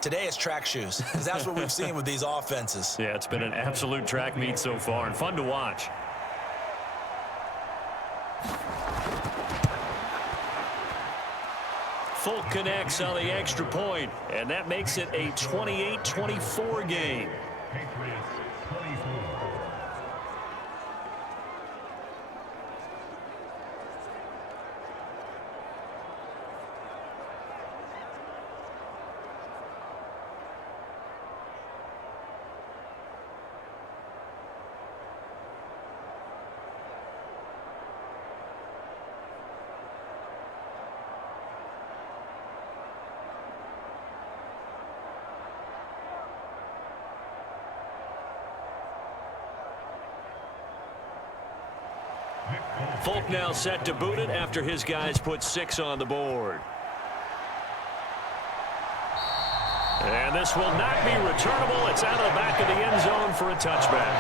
Today it's track shoes, because that's what we've seen with these offenses. Yeah, it's been an absolute track meet so far, and fun to watch. Folk connects on the extra point, and that makes it a 28-24 game. Folk now set to boot it after his guys put 6 on the board. And this will not be returnable. It's out of the back of the end zone for a touchback.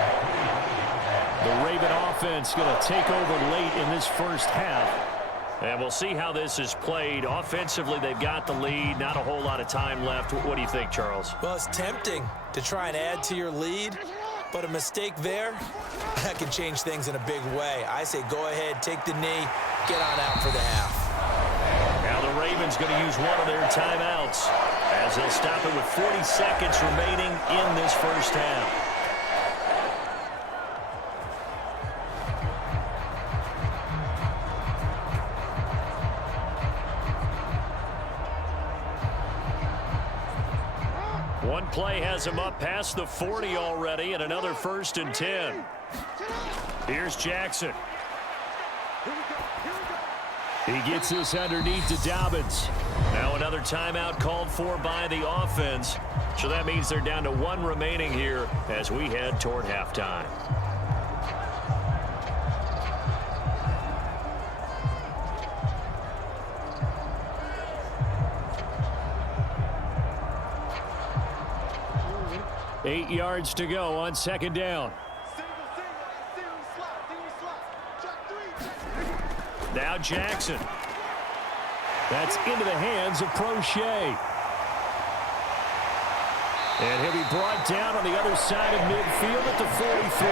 The Raven offense going to take over late in this first half. And we'll see how this is played. Offensively, they've got the lead. Not a whole lot of time left. What do you think, Charles? Well, it's tempting to try and add to your lead, but a mistake there, that can change things in a big way. I say go ahead, take the knee, get on out for the half. Now the Ravens going to use one of their timeouts as they'll stop it with 40 seconds remaining in this first half. One play has him up past the 40 already, and another 1st and 10. Here's Jackson. He gets this underneath to Dobbins. Now another timeout called for by the offense. So that means they're down to 1 remaining here as we head toward halftime. Eight yards to go on 2nd down. Now Jackson. That's into the hands of Prochet. And he'll be brought down on the other side of midfield at the 43.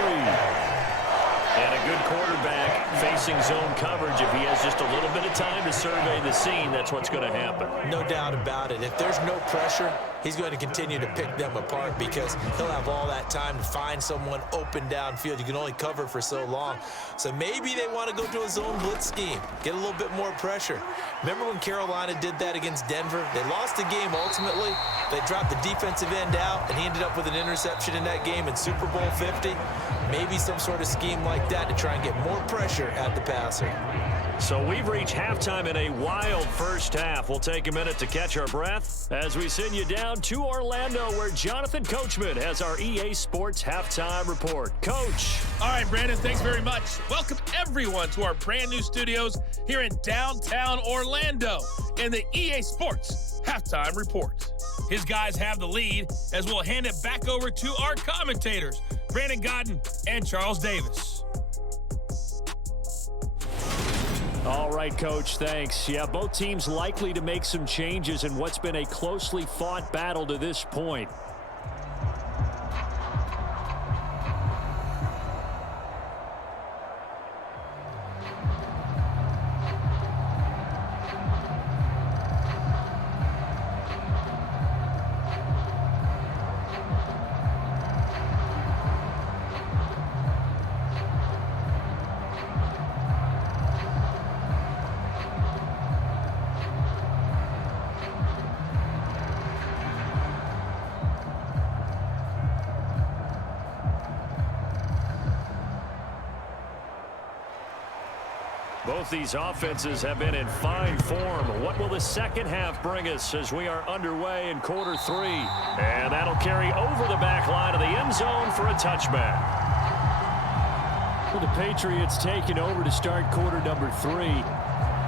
And a good quarterback facing zone coverage. If he has just a little bit of time to survey the scene, that's what's going to happen. No doubt about it. If there's no pressure, he's going to continue to pick them apart because he'll have all that time to find someone open downfield. You can only cover for so long. So maybe they want to go to a zone blitz scheme, get a little bit more pressure. Remember when Carolina did that against Denver? They lost the game ultimately. They dropped the defensive end out, and he ended up with an interception in that game in Super Bowl 50. Maybe some sort of scheme like that to try and get more pressure at the passer. So we've reached halftime in a wild first half. We'll take a minute to catch our breath as we send you down to Orlando, where Jonathan Coachman has our EA Sports Halftime Report. Coach. All right, Brandon, thanks very much. Welcome, everyone, to our brand new studios here in downtown Orlando in the EA Sports Halftime Report. His guys have the lead as we'll hand it back over to our commentators, Brandon Godden and Charles Davis. All right, Coach, thanks. Yeah, both teams likely to make some changes in what's been a closely fought battle to this point. Both these offenses have been in fine form. What will the second half bring us as we are underway in quarter three? And that'll carry over the back line of the end zone for a touchback. Well, the Patriots taking over to start quarter number three.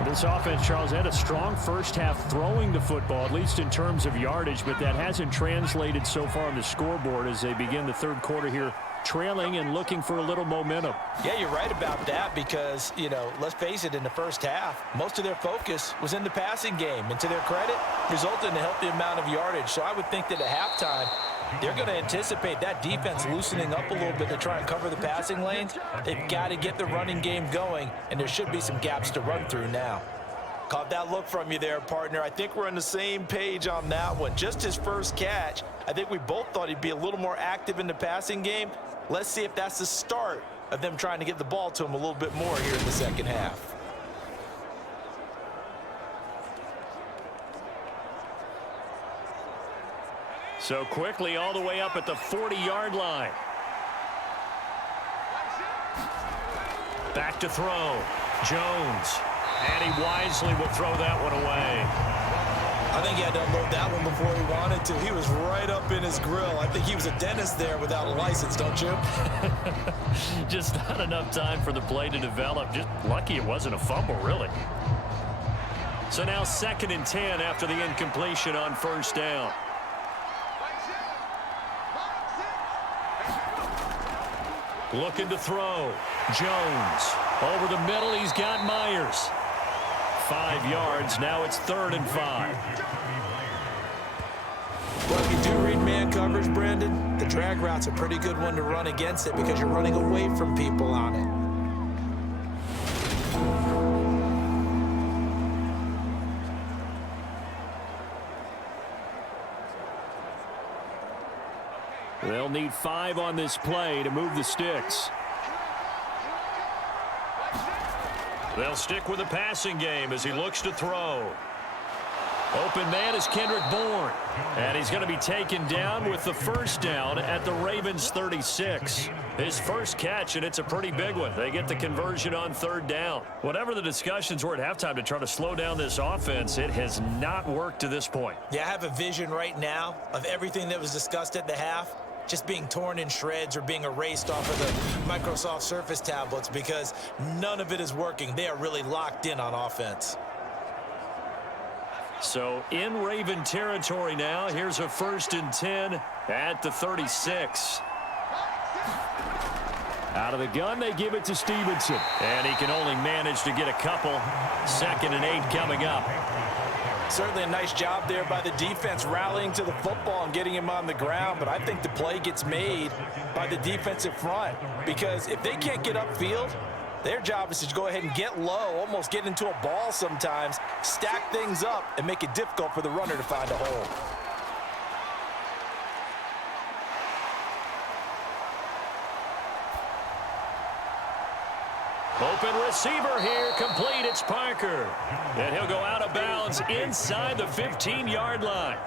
This offense, Charles, had a strong first half throwing the football, at least in terms of yardage, but that hasn't translated so far on the scoreboard as they begin the third quarter here, trailing and looking for a little momentum. Yeah, you're right about that because, let's face it, in the first half, most of their focus was in the passing game. And to their credit, resulted in a healthy amount of yardage. So I would think that at halftime, they're going to anticipate that defense loosening up a little bit to try and cover the passing lanes. They've got to get the running game going, and there should be some gaps to run through now. Caught that look from you there, partner. I think we're on the same page on that one. Just his first catch, I think we both thought he'd be a little more active in the passing game. Let's see if that's the start of them trying to get the ball to him a little bit more here in the second half. So quickly all the way up at the 40-yard line. Back to throw. Jones. And he wisely will throw that one away. I think he had to unload that one before he wanted to. He was right up in his grill. I think he was a dentist there without a license, don't you? Just not enough time for the play to develop. Just lucky it wasn't a fumble, really. So now 2nd and 10 after the incompletion on first down. Looking to throw. Jones. Over the middle, he's got Myers. 5 yards. Now it's 3rd and 5. Well, if you do read man coverage, Brandon, the drag route's a pretty good one to run against it because you're running away from people on it. They'll need 5 on this play to move the sticks. They'll stick with the passing game as he looks to throw. Open man is Kendrick Bourne. And he's going to be taken down with the first down at the Ravens 36. His first catch, and it's a pretty big one. They get the conversion on 3rd down. Whatever the discussions were at halftime to try to slow down this offense, it has not worked to this point. Yeah, I have a vision right now of everything that was discussed at the half just being torn in shreds or being erased off of the Microsoft Surface tablets because none of it is working. They are really locked in on offense. So in Raven territory now. Here's a 1st and 10 at the 36. Out of the gun, they give it to Stevenson. And he can only manage to get a couple. 2nd and 8 coming up. Certainly a nice job there by the defense rallying to the football and getting him on the ground, but I think the play gets made by the defensive front because if they can't get upfield, their job is to go ahead and get low, almost get into a ball sometimes, stack things up, and make it difficult for the runner to find a hole. Open receiver here, complete, it's Parker. And he'll go out of bounds inside the 15-yard line.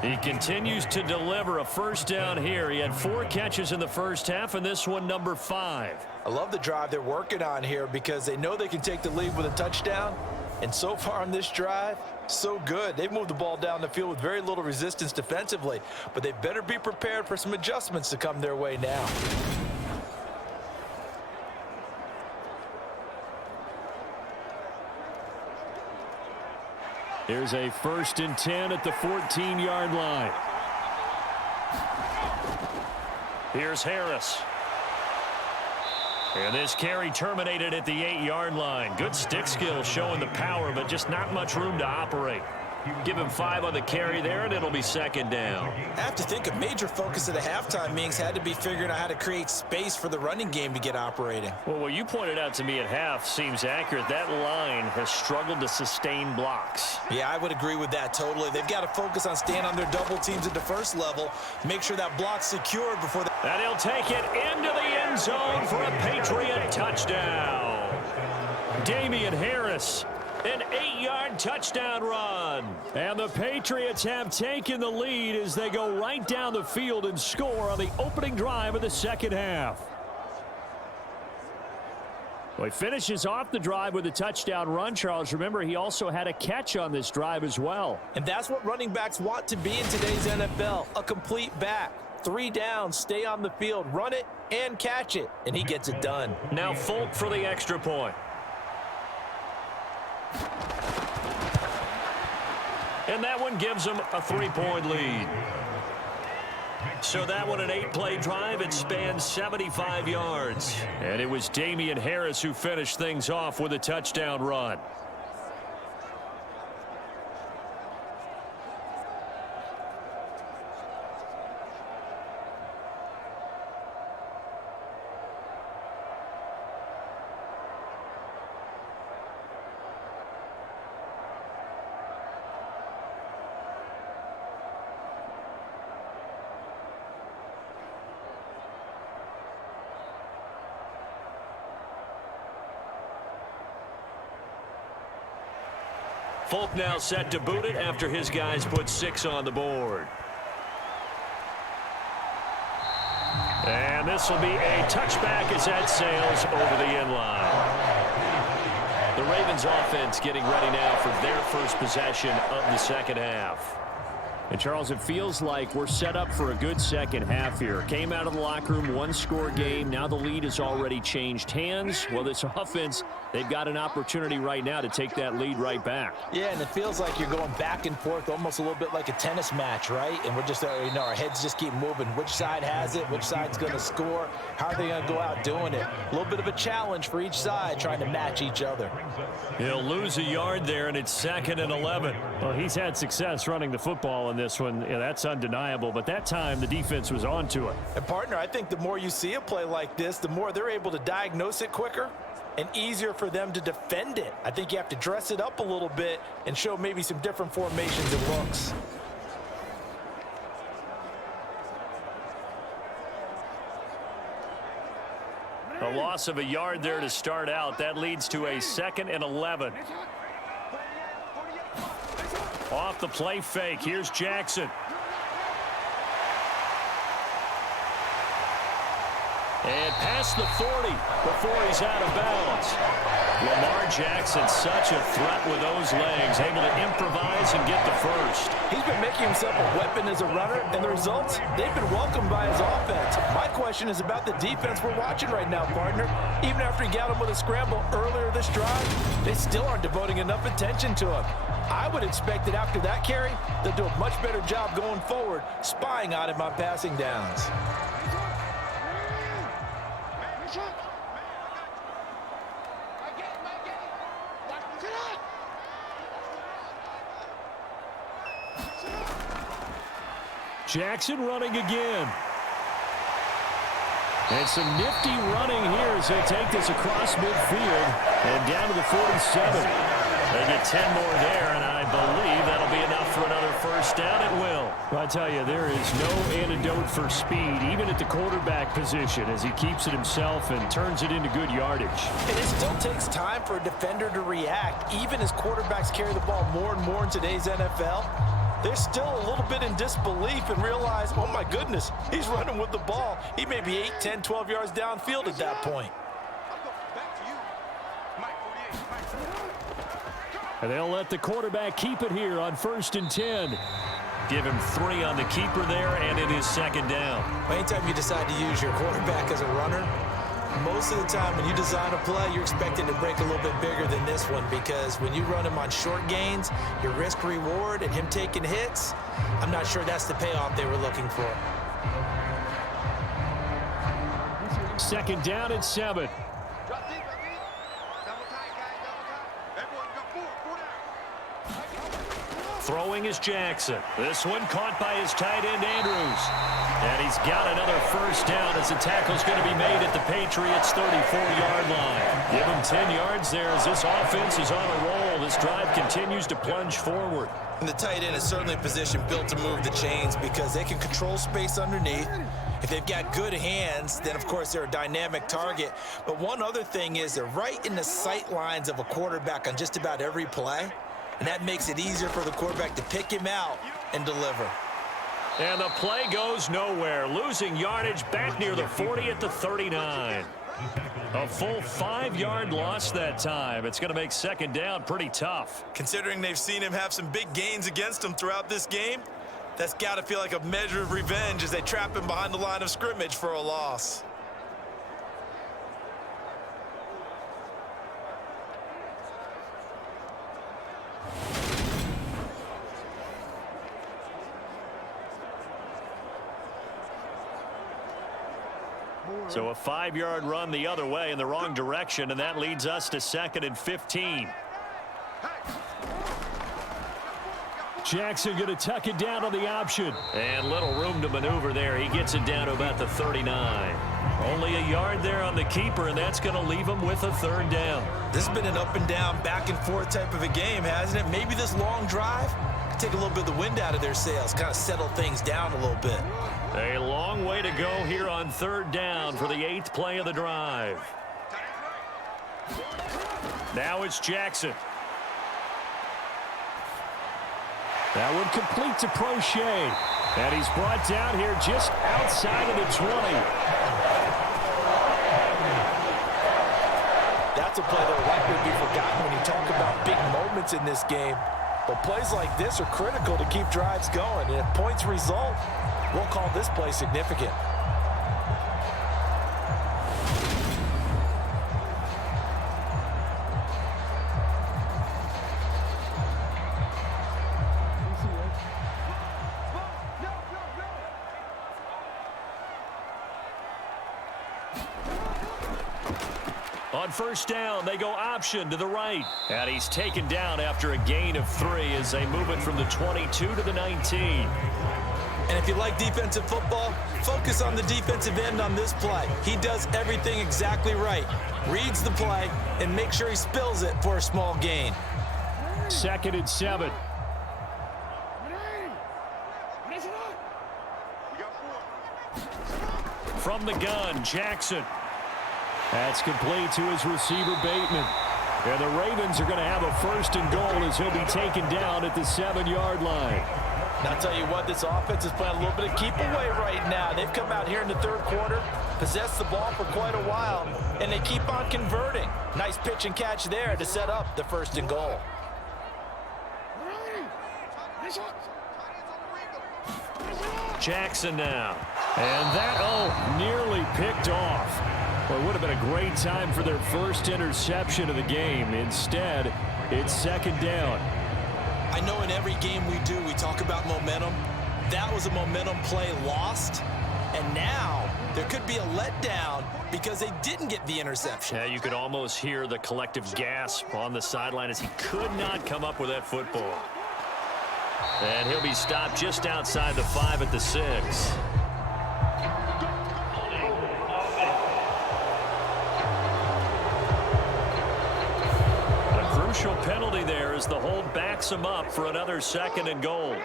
He continues to deliver a first down here. He had 4 catches in the first half, and this one number 5. I love the drive they're working on here because they know they can take the lead with a touchdown. And so far on this drive, so good. They've moved the ball down the field with very little resistance defensively, but they better be prepared for some adjustments to come their way now. Here's a 1st and 10 at the 14-yard line. Here's Harris. And this carry terminated at the 8-yard line. Good stick skill showing the power, but just not much room to operate. Give him 5 on the carry there, and it'll be 2nd down. I have to think a major focus of the halftime meetings had to be figuring out how to create space for the running game to get operating. Well, what you pointed out to me at half seems accurate. That line has struggled to sustain blocks. Yeah, I would agree with that totally. They've got to focus on staying on their double teams at the first level, make sure that block's secured before they... And he'll take it into the end zone for a Patriot touchdown. Damian Harris. An 8-yard touchdown run. And the Patriots have taken the lead as they go right down the field and score on the opening drive of the second half. Well, he finishes off the drive with a touchdown run, Charles. Remember, he also had a catch on this drive as well. And that's what running backs want to be in today's NFL, a complete back. 3 downs, stay on the field, run it, and catch it. And he gets it done. Now Folk for the extra point. And that one gives them a 3-point lead. So that one an 8-play drive. It spans 75 yards. And it was Damian Harris who finished things off with a touchdown run. Folk now set to boot it after his guys put 6 on the board. And this will be a touchback as that sails over the end line. The Ravens offense getting ready now for their first possession of the second half. And, Charles, it feels like we're set up for a good second half here. Came out of the locker room, 1-score game. Now the lead has already changed hands. Well, this offense, they've got an opportunity right now to take that lead right back. Yeah, and it feels like you're going back and forth almost a little bit like a tennis match, right? And we're just, our heads just keep moving. Which side has it? Which side's going to score? How are they going to go out doing it? A little bit of a challenge for each side trying to match each other. He'll lose a yard there, and it's 2nd and 11. Well, he's had success running the football in this one. Yeah, that's undeniable, but that time the defense was on to it. And, partner, I think the more you see a play like this, the more they're able to diagnose it quicker and easier for them to defend it. I think you have to dress it up a little bit and show maybe some different formations and looks. A loss of a yard there to start out. That leads to a 2nd and 11. Off the play fake. Here's Jackson. And past the 40 before he's out of bounds. Lamar Jackson, such a threat with those legs, able to improvise and get the first. He's been making himself a weapon as a runner, and the results, they've been welcomed by his offense. My question is about the defense we're watching right now, partner. Even after he got him with a scramble earlier this drive, they still aren't devoting enough attention to him. I would expect that after that carry, they'll do a much better job going forward, spying on him on passing downs. Jackson running again. And some nifty running here as they take this across midfield and down to the 47. They get 10 more there, and I believe that'll be enough for another first down. It will. Well, I tell you, there is no antidote for speed, even at the quarterback position, as he keeps it himself and turns it into good yardage. And it still takes time for a defender to react, even as quarterbacks carry the ball more and more in today's NFL. They're still a little bit in disbelief and realize, oh my goodness, he's running with the ball. He may be 8, 10, 12 yards downfield at that point. And they'll let the quarterback keep it here on 1st and 10. Give him 3 on the keeper there, and it is 2nd down. Anytime you decide to use your quarterback as a runner, most of the time when you design a play, you're expecting to break a little bit bigger than this one, because when you run him on short gains, your risk reward and him taking hits, I'm not sure that's the payoff they were looking for. 2nd down and 7. Throwing is Jackson. This one caught by his tight end, Andrews. And he's got another first down as the tackle's going to be made at the Patriots' 34-yard line. Give him 10 yards there as this offense is on a roll. This drive continues to plunge forward. And the tight end is certainly a position built to move the chains because they can control space underneath. If they've got good hands, then of course they're a dynamic target. But one other thing is they're right in the sight lines of a quarterback on just about every play. And that makes it easier for the quarterback to pick him out and deliver. And the play goes nowhere. Losing yardage back near the 40 at the 39. A full 5-yard loss that time. It's going to make 2nd down pretty tough. Considering they've seen him have some big gains against him throughout this game, that's got to feel like a measure of revenge as they trap him behind the line of scrimmage for a loss. So a 5-yard run the other way in the wrong direction, and that leads us to 2nd and 15. Jackson going to tuck it down on the option. And little room to maneuver there. He gets it down to about the 39. Only a yard there on the keeper, and that's going to leave him with a 3rd down. This has been an up and down, back and forth type of a game, hasn't it? Maybe this long drive could take a little bit of the wind out of their sails, kind of settle things down a little bit. A long way to go here on 3rd down for the 8th play of the drive. Now it's Jackson. That one complete to Prochet. And he's brought down here just outside of the 20. That's a play that will likely be forgotten when you talk about big moments in this game. But plays like this are critical to keep drives going. And if points result, we'll call this play significant. On 1st down, they go option to the right. And he's taken down after a gain of 3 as they move it from the 22 to the 19. And if you like defensive football, focus on the defensive end on this play. He does everything exactly right. Reads the play and makes sure he spills it for a small gain. 2nd and 7. From the gun, Jackson. That's complete to his receiver, Bateman. And the Ravens are going to have a 1st and goal as he'll be taken down at the 7-yard line. Now, I'll tell you what, this offense is playing a little bit of keep away right now. They've come out here in the 3rd quarter, possessed the ball for quite a while, and they keep on converting. Nice pitch and catch there to set up the 1st and goal. Jackson now. And that, nearly picked off. Well, it would have been a great time for their first interception of the game. Instead, it's 2nd down. I know in every game we do, we talk about momentum. That was a momentum play lost. And now there could be a letdown because they didn't get the interception. Yeah, you could almost hear the collective gasp on the sideline as he could not come up with that football. And he'll be stopped just outside the 5 at the 6. A crucial penalty there as the hold backs him up for another 2nd and goal.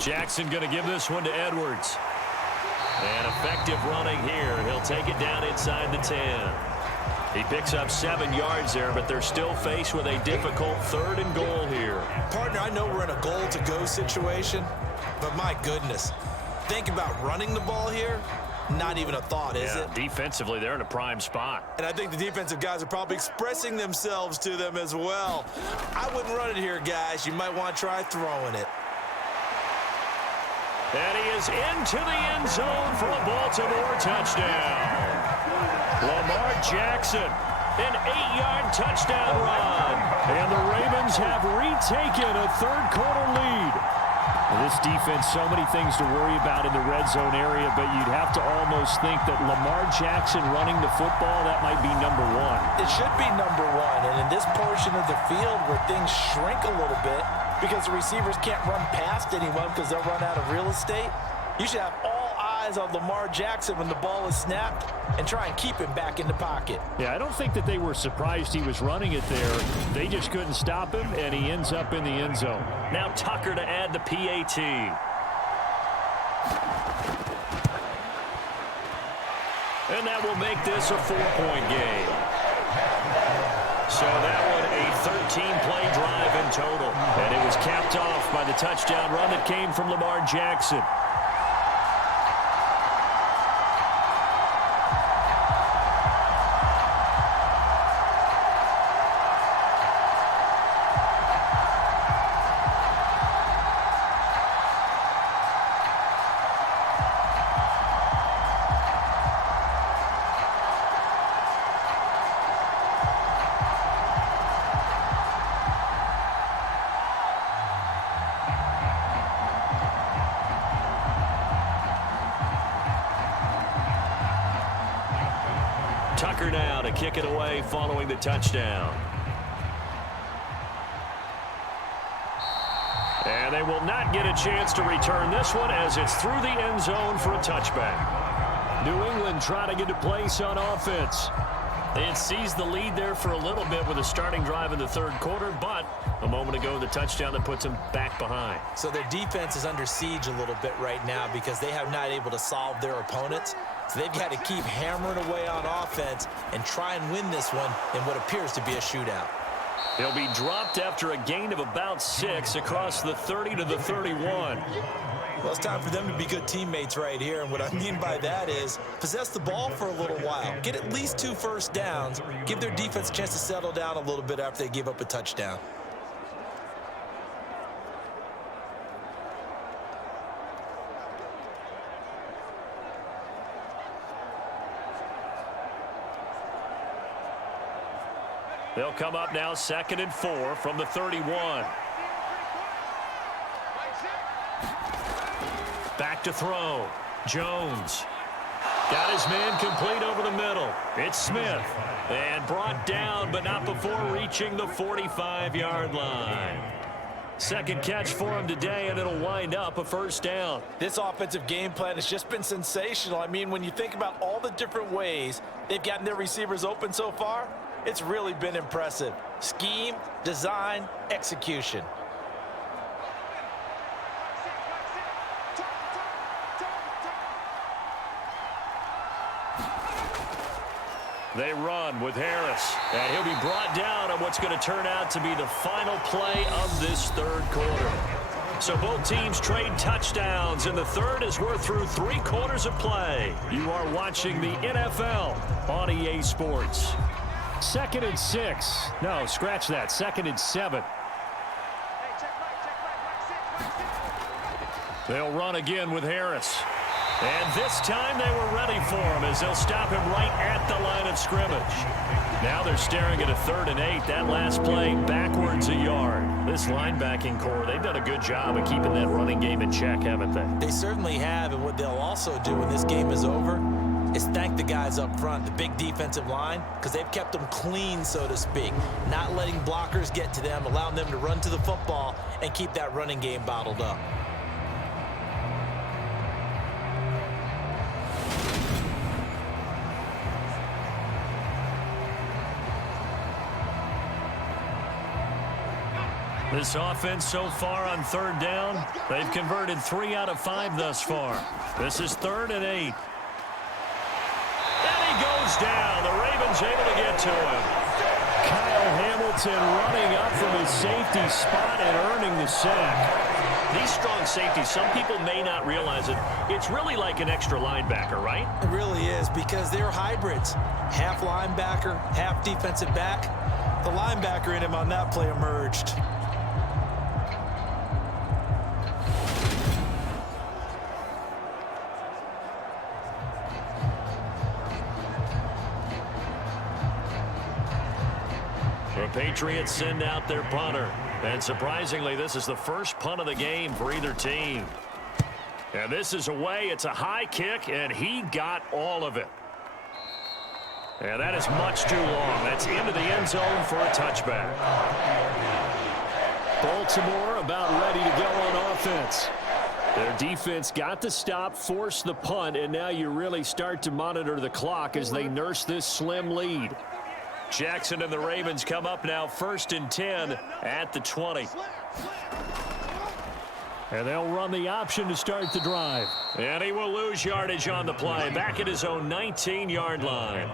Jackson going to give this one to Edwards. And effective running here. He'll take it down inside the 10. He picks up 7 yards there, but they're still faced with a difficult 3rd and goal here. Partner, I know we're in a goal-to-go situation, but my goodness, think about running the ball here. Not even a thought, is it? Defensively, they're in a prime spot. And I think the defensive guys are probably expressing themselves to them as well. I wouldn't run it here, guys. You might want to try throwing it. And he is into the end zone for a Baltimore touchdown. Lamar Jackson, an 8-yard touchdown run. And the Ravens have retaken a 3rd-quarter lead. This defense, so many things to worry about in the red zone area, but you'd have to almost think that Lamar Jackson running the football, that might be number 1. It should be number 1, and in this portion of the field where things shrink a little bit because the receivers can't run past anyone because they'll run out of real estate, you should have all eyes on Lamar Jackson when the ball is snapped and try and keep him back in the pocket. Yeah, I don't think that they were surprised he was running it there. They just couldn't stop him, and he ends up in the end zone. Now Tucker to add the PAT. And that will make this a 4-point game. So that one a 13-play drive in total. And it was capped off by the touchdown run that came from Lamar Jackson. Tucker now to kick it away following the touchdown. And they will not get a chance to return this one as it's through the end zone for a touchback. New England trying to get a place on offense. They had seized the lead there for a little bit with a starting drive in the 3rd quarter, but a moment ago the touchdown that puts them back behind. So their defense is under siege a little bit right now because they have not able to solve their opponents. So they've got to keep hammering away on offense and try and win this one in what appears to be a shootout. He'll be dropped after a gain of about 6 across the 30 to the 31. Well, it's time for them to be good teammates right here, and what I mean by that is possess the ball for a little while, get at least 2 first downs, give their defense a chance to settle down a little bit after they give up a touchdown. They'll come up now 2nd and 4 from the 31. Back to throw. Jones. Got his man complete over the middle. It's Smith. And brought down, but not before reaching the 45-yard line. 2nd catch for him today, and it'll wind up a 1st down. This offensive game plan has just been sensational. I mean, when you think about all the different ways they've gotten their receivers open so far, it's really been impressive. Scheme, design, execution. They run with Harris, and he'll be brought down on what's going to turn out to be the final play of this 3rd quarter. So both teams trade touchdowns in the 3rd as we're through 3 quarters of play. You are watching the NFL on EA Sports. 2nd and 6. No, scratch that. 2nd and 7. They'll run again with Harris. And this time they were ready for him as they'll stop him right at the line of scrimmage. Now they're staring at a 3rd and 8. That last play backwards a yard. This linebacking core, they've done a good job of keeping that running game in check, haven't they? They certainly have, and what they'll also do when this game is over, is thank the guys up front, the big defensive line, because they've kept them clean, so to speak, not letting blockers get to them, allowing them to run to the football and keep that running game bottled up. This offense so far on third down, they've converted 3 out of 5 thus far. This is 3rd and 8. And he goes down. The Ravens able to get to him. Kyle Hamilton running up from his safety spot and earning the sack. These strong safeties, some people may not realize it. It's really like an extra linebacker, right? It really is, because they're hybrids. Half linebacker, half defensive back. The linebacker in him on that play emerged. The Patriots send out their punter. And surprisingly, this is the first punt of the game for either team. And this is away. It's a high kick, and he got all of it. And that is much too long. That's into the end zone for a touchback. Baltimore about ready to go on offense. Their defense got the stop, forced the punt, and now you really start to monitor the clock as they nurse this slim lead. Jackson and the Ravens come up now 1st and 10 at the 20. And they'll run the option to start the drive. And he will lose yardage on the play, back at his own 19-yard line.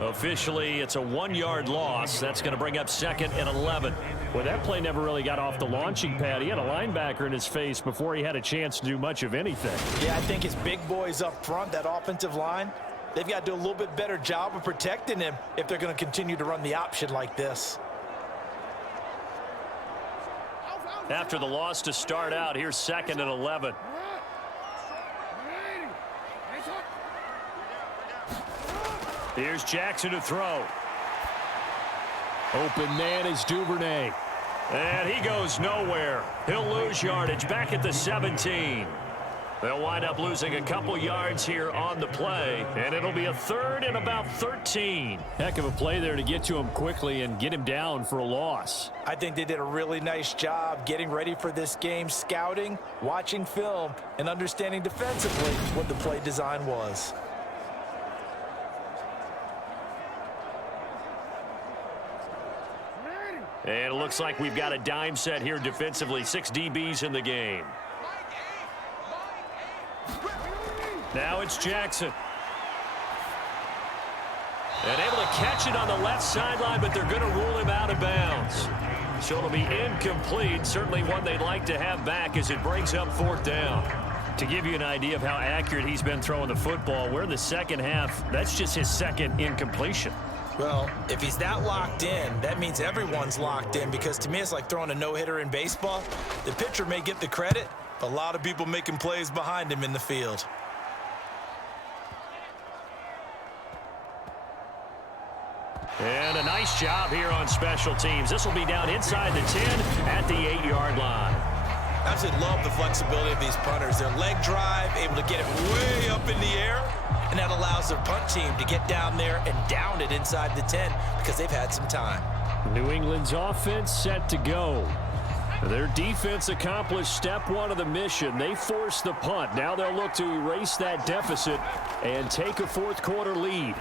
Officially, it's a 1-yard loss. That's going to bring up 2nd and 11. Well, that play never really got off the launching pad. He had a linebacker in his face before he had a chance to do much of anything. Yeah, I think his big boys up front, that offensive line, they've got to do a little bit better job of protecting him if they're going to continue to run the option like this. After the loss to start out, here's 2nd and 11. Here's Jackson to throw. Open man is Duvernay. And he goes nowhere. He'll lose yardage back at the 17. They'll wind up losing a couple yards here on the play, and it'll be a 3rd and about 13. Heck of a play there to get to him quickly and get him down for a loss. I think they did a really nice job getting ready for this game, scouting, watching film, and understanding defensively what the play design was. And it looks like we've got a dime set here defensively. 6 DBs in the game. Now it's Jackson. And able to catch it on the left sideline, but they're going to rule him out of bounds. So it'll be incomplete. Certainly one they'd like to have back as it brings up 4th down. To give you an idea of how accurate he's been throwing the football, we're in the second half. That's just his 2nd incompletion. Well, if he's that locked in, that means everyone's locked in, because to me it's like throwing a no-hitter in baseball. The pitcher may get the credit, but a lot of people making plays behind him in the field. And a nice job here on special teams. This will be down inside the 10 at the 8-yard line. I absolutely love the flexibility of these punters. Their leg drive, able to get it way up in the air, and that allows their punt team to get down there and down it inside the 10 because they've had some time. New England's offense set to go. Their defense accomplished step 1 of the mission. They forced the punt. Now they'll look to erase that deficit and take a 4th quarter lead.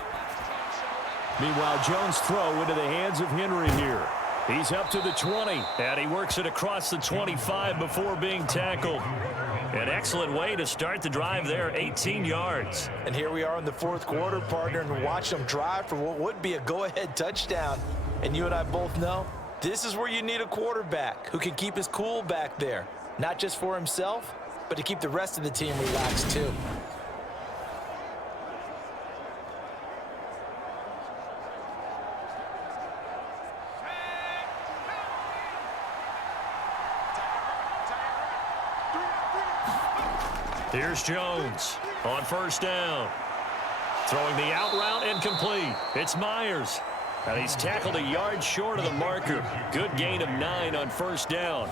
Meanwhile, Jones' throw into the hands of Henry here. He's up to the 20, and he works it across the 25 before being tackled. An excellent way to start the drive there, 18 yards. And here we are in the 4th quarter, partner, and watch them drive for what would be a go-ahead touchdown. And you and I both know this is where you need a quarterback who can keep his cool back there, not just for himself, but to keep the rest of the team relaxed too. Here's Jones on 1st down. Throwing the out route incomplete. It's Myers. And he's tackled a yard short of the marker. Good gain of 9 on first down.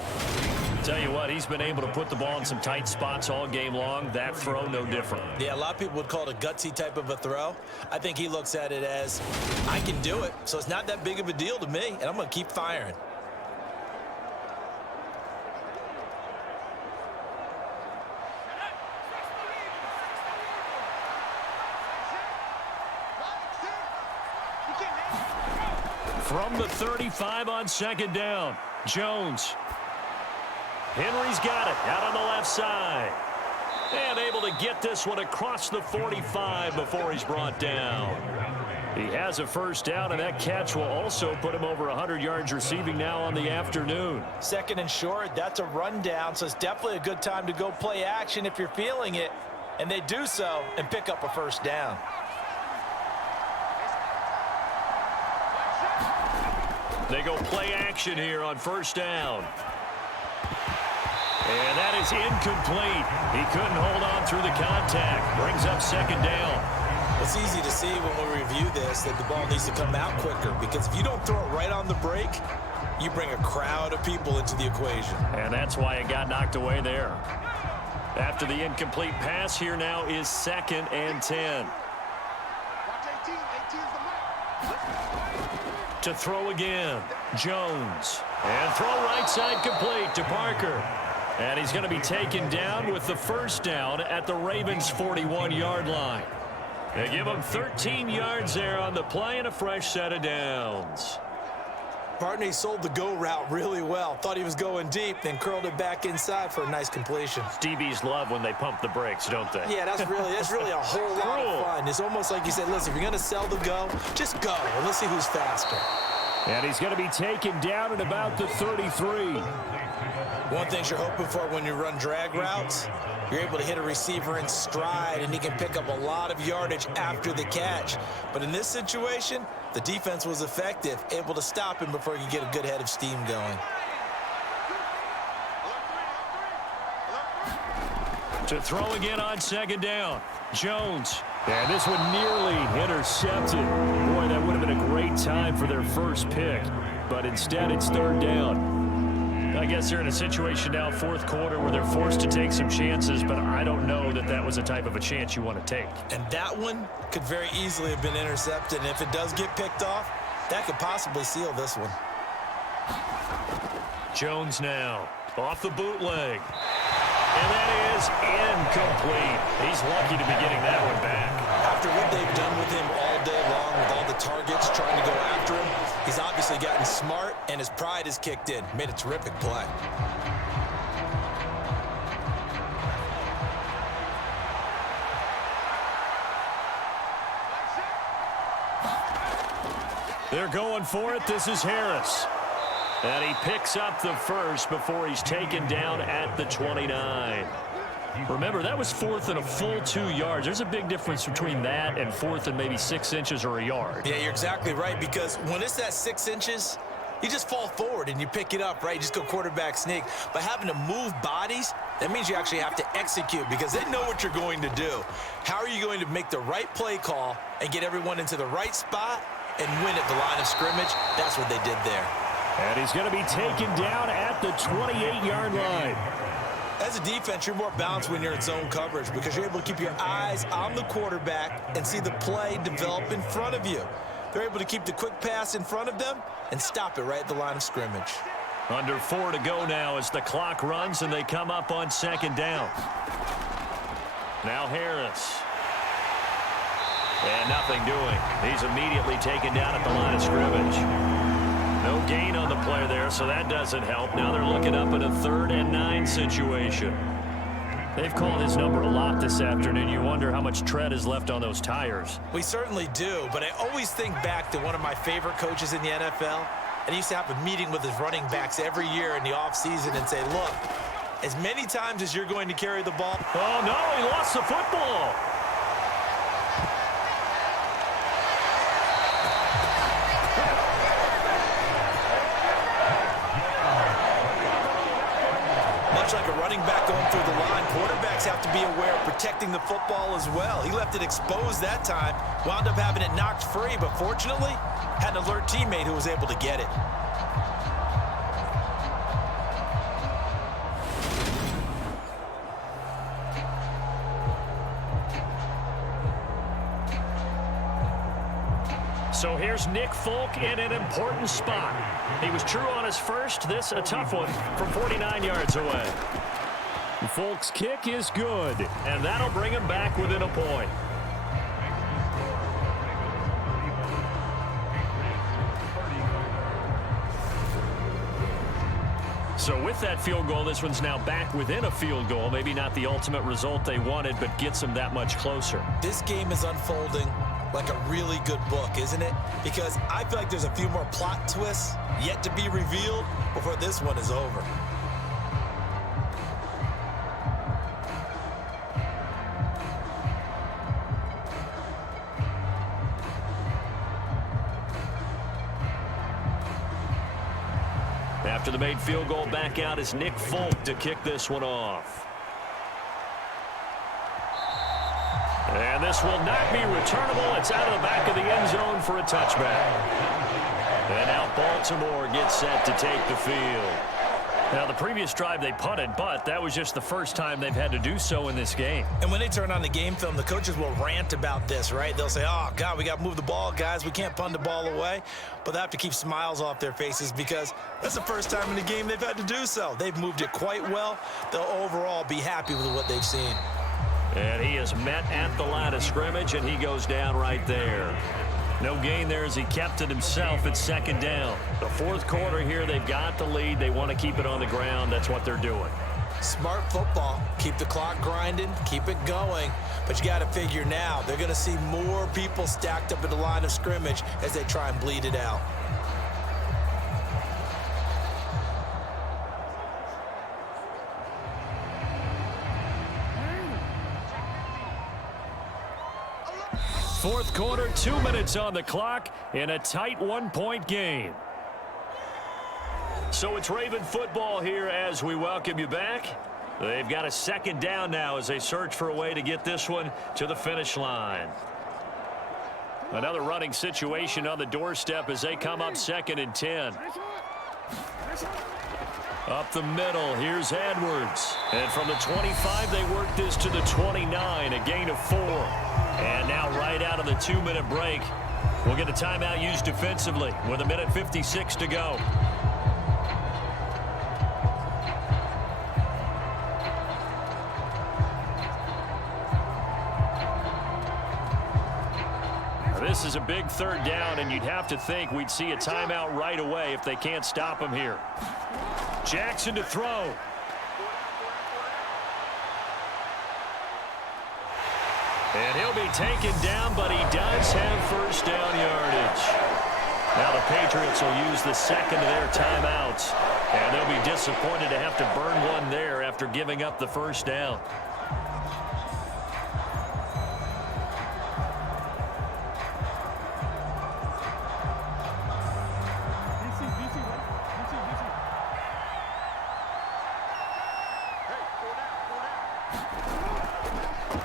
Tell you what, he's been able to put the ball in some tight spots all game long. That throw, no different. Yeah, a lot of people would call it a gutsy type of a throw. I think he looks at it as, I can do it, so it's not that big of a deal to me, and I'm going to keep firing. From the 35 on second down, Jones. Henry's got it out on the left side. And able to get this one across the 45 before he's brought down. He has a first down, and that catch will also put him over 100 yards receiving now on the afternoon. Second and short, that's a rundown, so it's definitely a good time to go play action if you're feeling it. And they do so and pick up a first down. They go play action here on first down. And that is incomplete. He couldn't hold on through the contact. Brings up second down. It's easy to see when we review this that the ball needs to come out quicker, because if you don't throw it right on the break, you bring a crowd of people into the equation. And that's why it got knocked away there. After the incomplete pass, here now is 2nd and 10. To throw again, Jones. And throw right side complete to Parker. And he's going to be taken down with the first down at the Ravens' 41-yard line. They give him 13 yards there on the play and a fresh set of downs. Partney sold the go route really well. Thought he was going deep, then curled it back inside for a nice completion. DBs love when they pump the brakes, don't they? Yeah, that's really a whole lot of fun. It's almost like you said, listen, if you're going to sell the go, just go, and let's see who's faster. And he's going to be taken down at about the 33. One thing you're hoping for when you run drag routes, you're able to hit a receiver in stride, and he can pick up a lot of yardage after the catch. But in this situation, the defense was effective, able to stop him before he could get a good head of steam going. To throw again on second down, Jones. And this one nearly intercepted. Boy, that would have been a great time for their first pick. But instead, it's third down. I guess they're in a situation now, fourth quarter, where they're forced to take some chances, but I don't know that that was a type of a chance you want to take. And that one could very easily have been intercepted, and if it does get picked off, that could possibly seal this one. Jones now, off the bootleg. And that is incomplete. He's lucky to be getting that one back. After what they've done with him all day long, with all the targets trying to go after him, he's obviously gotten smart, and his pride has kicked in. Made a terrific play. They're going for it. This is Harris. And he picks up the first before he's taken down at the 29. Remember, that was fourth and a full 2 yards. There's a big difference between that and fourth and maybe 6 inches or a yard. Yeah, you're exactly right, because when it's that 6 inches, you just fall forward and you pick it up, right? You just go quarterback sneak. But having to move bodies, that means you actually have to execute, because they know what you're going to do. How are you going to make the right play call and get everyone into the right spot and win at the line of scrimmage? That's what they did there. And he's going to be taken down at the 28-yard line. As a defense, you're more balanced when you're in zone coverage, because you're able to keep your eyes on the quarterback and see the play develop in front of you. They're able to keep the quick pass in front of them and stop it right at the line of scrimmage. Under 4 to go now as the clock runs and they come up on second down. Now Harris. And nothing doing. He's immediately taken down at the line of scrimmage. No gain on the play there, so that doesn't help. Now they're looking up at a 3rd and 9 situation. They've called his number a lot this afternoon. You wonder how much tread is left on those tires. We certainly do, but I always think back to one of my favorite coaches in the NFL, and he used to have a meeting with his running backs every year in the offseason and say, look, as many times as you're going to carry the ball. Oh, no, he lost the football. Much like a running back going through the line, quarterbacks quarterbacks have to be aware of protecting the football as well. He left it exposed that time, wound up having it knocked free, but fortunately, had an alert teammate who was able to get it. So here's Nick Folk in an important spot. He was true on his first. This a tough one from 49 yards away. Folk's kick is good, and that'll bring him back within a point. So with that field goal, this one's now back within a field goal. Maybe not the ultimate result they wanted, but gets them that much closer. This game is unfolding like a really good book, isn't it? Because I feel like there's a few more plot twists yet to be revealed before this one is over. After the made field goal, back out is Nick Folk to kick this one off. And this will not be returnable. It's out of the back of the end zone for a touchback. And now Baltimore gets set to take the field. Now, the previous drive they punted, but that was just the first time they've had to do so in this game. And when they turn on the game film, the coaches will rant about this, right? They'll say, oh, God, we got to move the ball, guys. We can't punt the ball away. But they have to keep smiles off their faces because that's the first time in the game they've had to do so. They've moved it quite well. They'll overall be happy with what they've seen. And he is met at the line of scrimmage, and he goes down right there. No gain there as he kept it himself at second down. The fourth quarter here, they've got the lead. They want to keep it on the ground. That's what they're doing. Smart football. Keep the clock grinding. Keep it going. But you got to figure now, they're going to see more people stacked up at the line of scrimmage as they try and bleed it out. Fourth quarter, 2 minutes on the clock in a tight one-point game. So it's Raven football here as we welcome you back. They've got a second down now as they search for a way to get this one to the finish line. Another running situation on the doorstep as they come up 2nd and 10. Up the middle, here's Edwards. And from the 25, they work this to the 29, a gain of 4. And now right out of the 2-minute break, we'll get a timeout used defensively with 1:56 to go. This is a big third down, and you'd have to think we'd see a timeout right away if they can't stop him here. Jackson to throw. And he'll be taken down, but he does have first down yardage. Now the Patriots will use the second of their timeouts, and they'll be disappointed to have to burn one there after giving up the first down.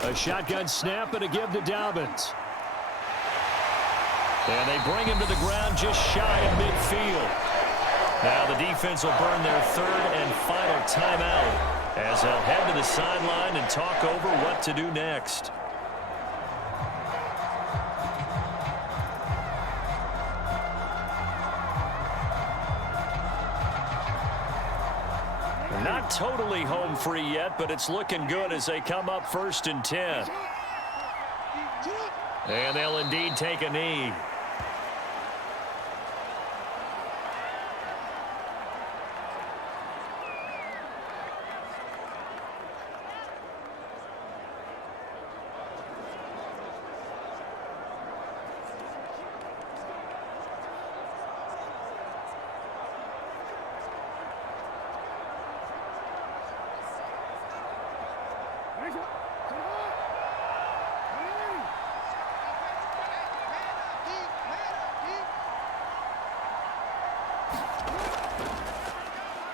A shotgun snap and a give to Dobbins. And they bring him to the ground just shy of midfield. Now the defense will burn their third and final timeout as they'll head to the sideline and talk over what to do next. Not totally home free yet, but it's looking good as they come up 1st and 10. And they'll indeed take a knee.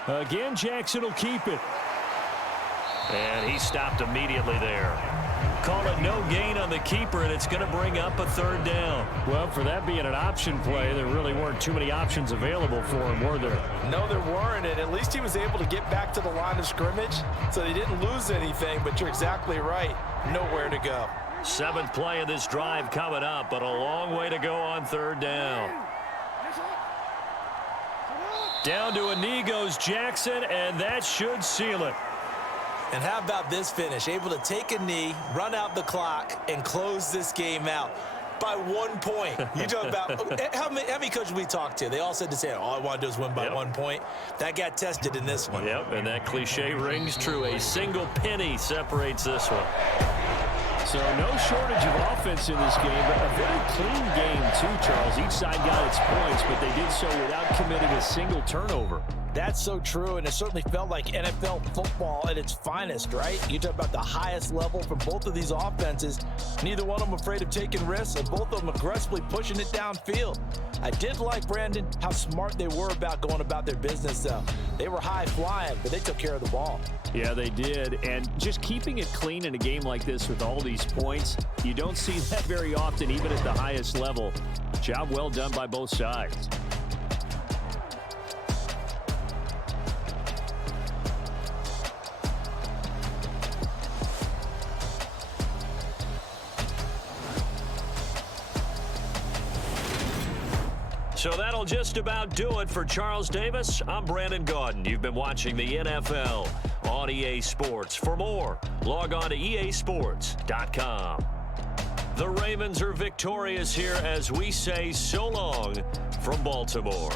Again, Jackson will keep it. And he stopped immediately there. Call it no gain on the keeper, and it's going to bring up a third down. Well, for that being an option play, there really weren't too many options available for him, were there? No, there weren't, and at least he was able to get back to the line of scrimmage, so they didn't lose anything, but you're exactly right. Nowhere to go. 7th play of this drive coming up, but a long way to go on third down. Down to a knee goes Jackson, and that should seal it. And how about this finish? Able to take a knee, run out the clock, and close this game out by 1 point. You talk about how many coaches we talked to? They all said the same. All I want to do is win by 1 point. That got tested in this one. Yep, and that cliche rings true. A single penny separates this one. So no shortage of offense in this game, but a very clean game too, Charles. Each side got its points, but they did so without committing a single turnover. That's so true, and it certainly felt like NFL football at its finest, right? You talk about the highest level from both of these offenses. Neither one of them afraid of taking risks, and both of them aggressively pushing it downfield. I did like, Brandon, how smart they were about going about their business, though. They were high-flying, but they took care of the ball. Yeah, they did, and just keeping it clean in a game like this with all these points, you don't see that very often, even at the highest level. Job well done by both sides. So that'll just about do it for Charles Davis. I'm Brandon Gaudin. You've been watching the NFL on EA Sports. For more, log on to easports.com. The Ravens are victorious here as we say so long from Baltimore.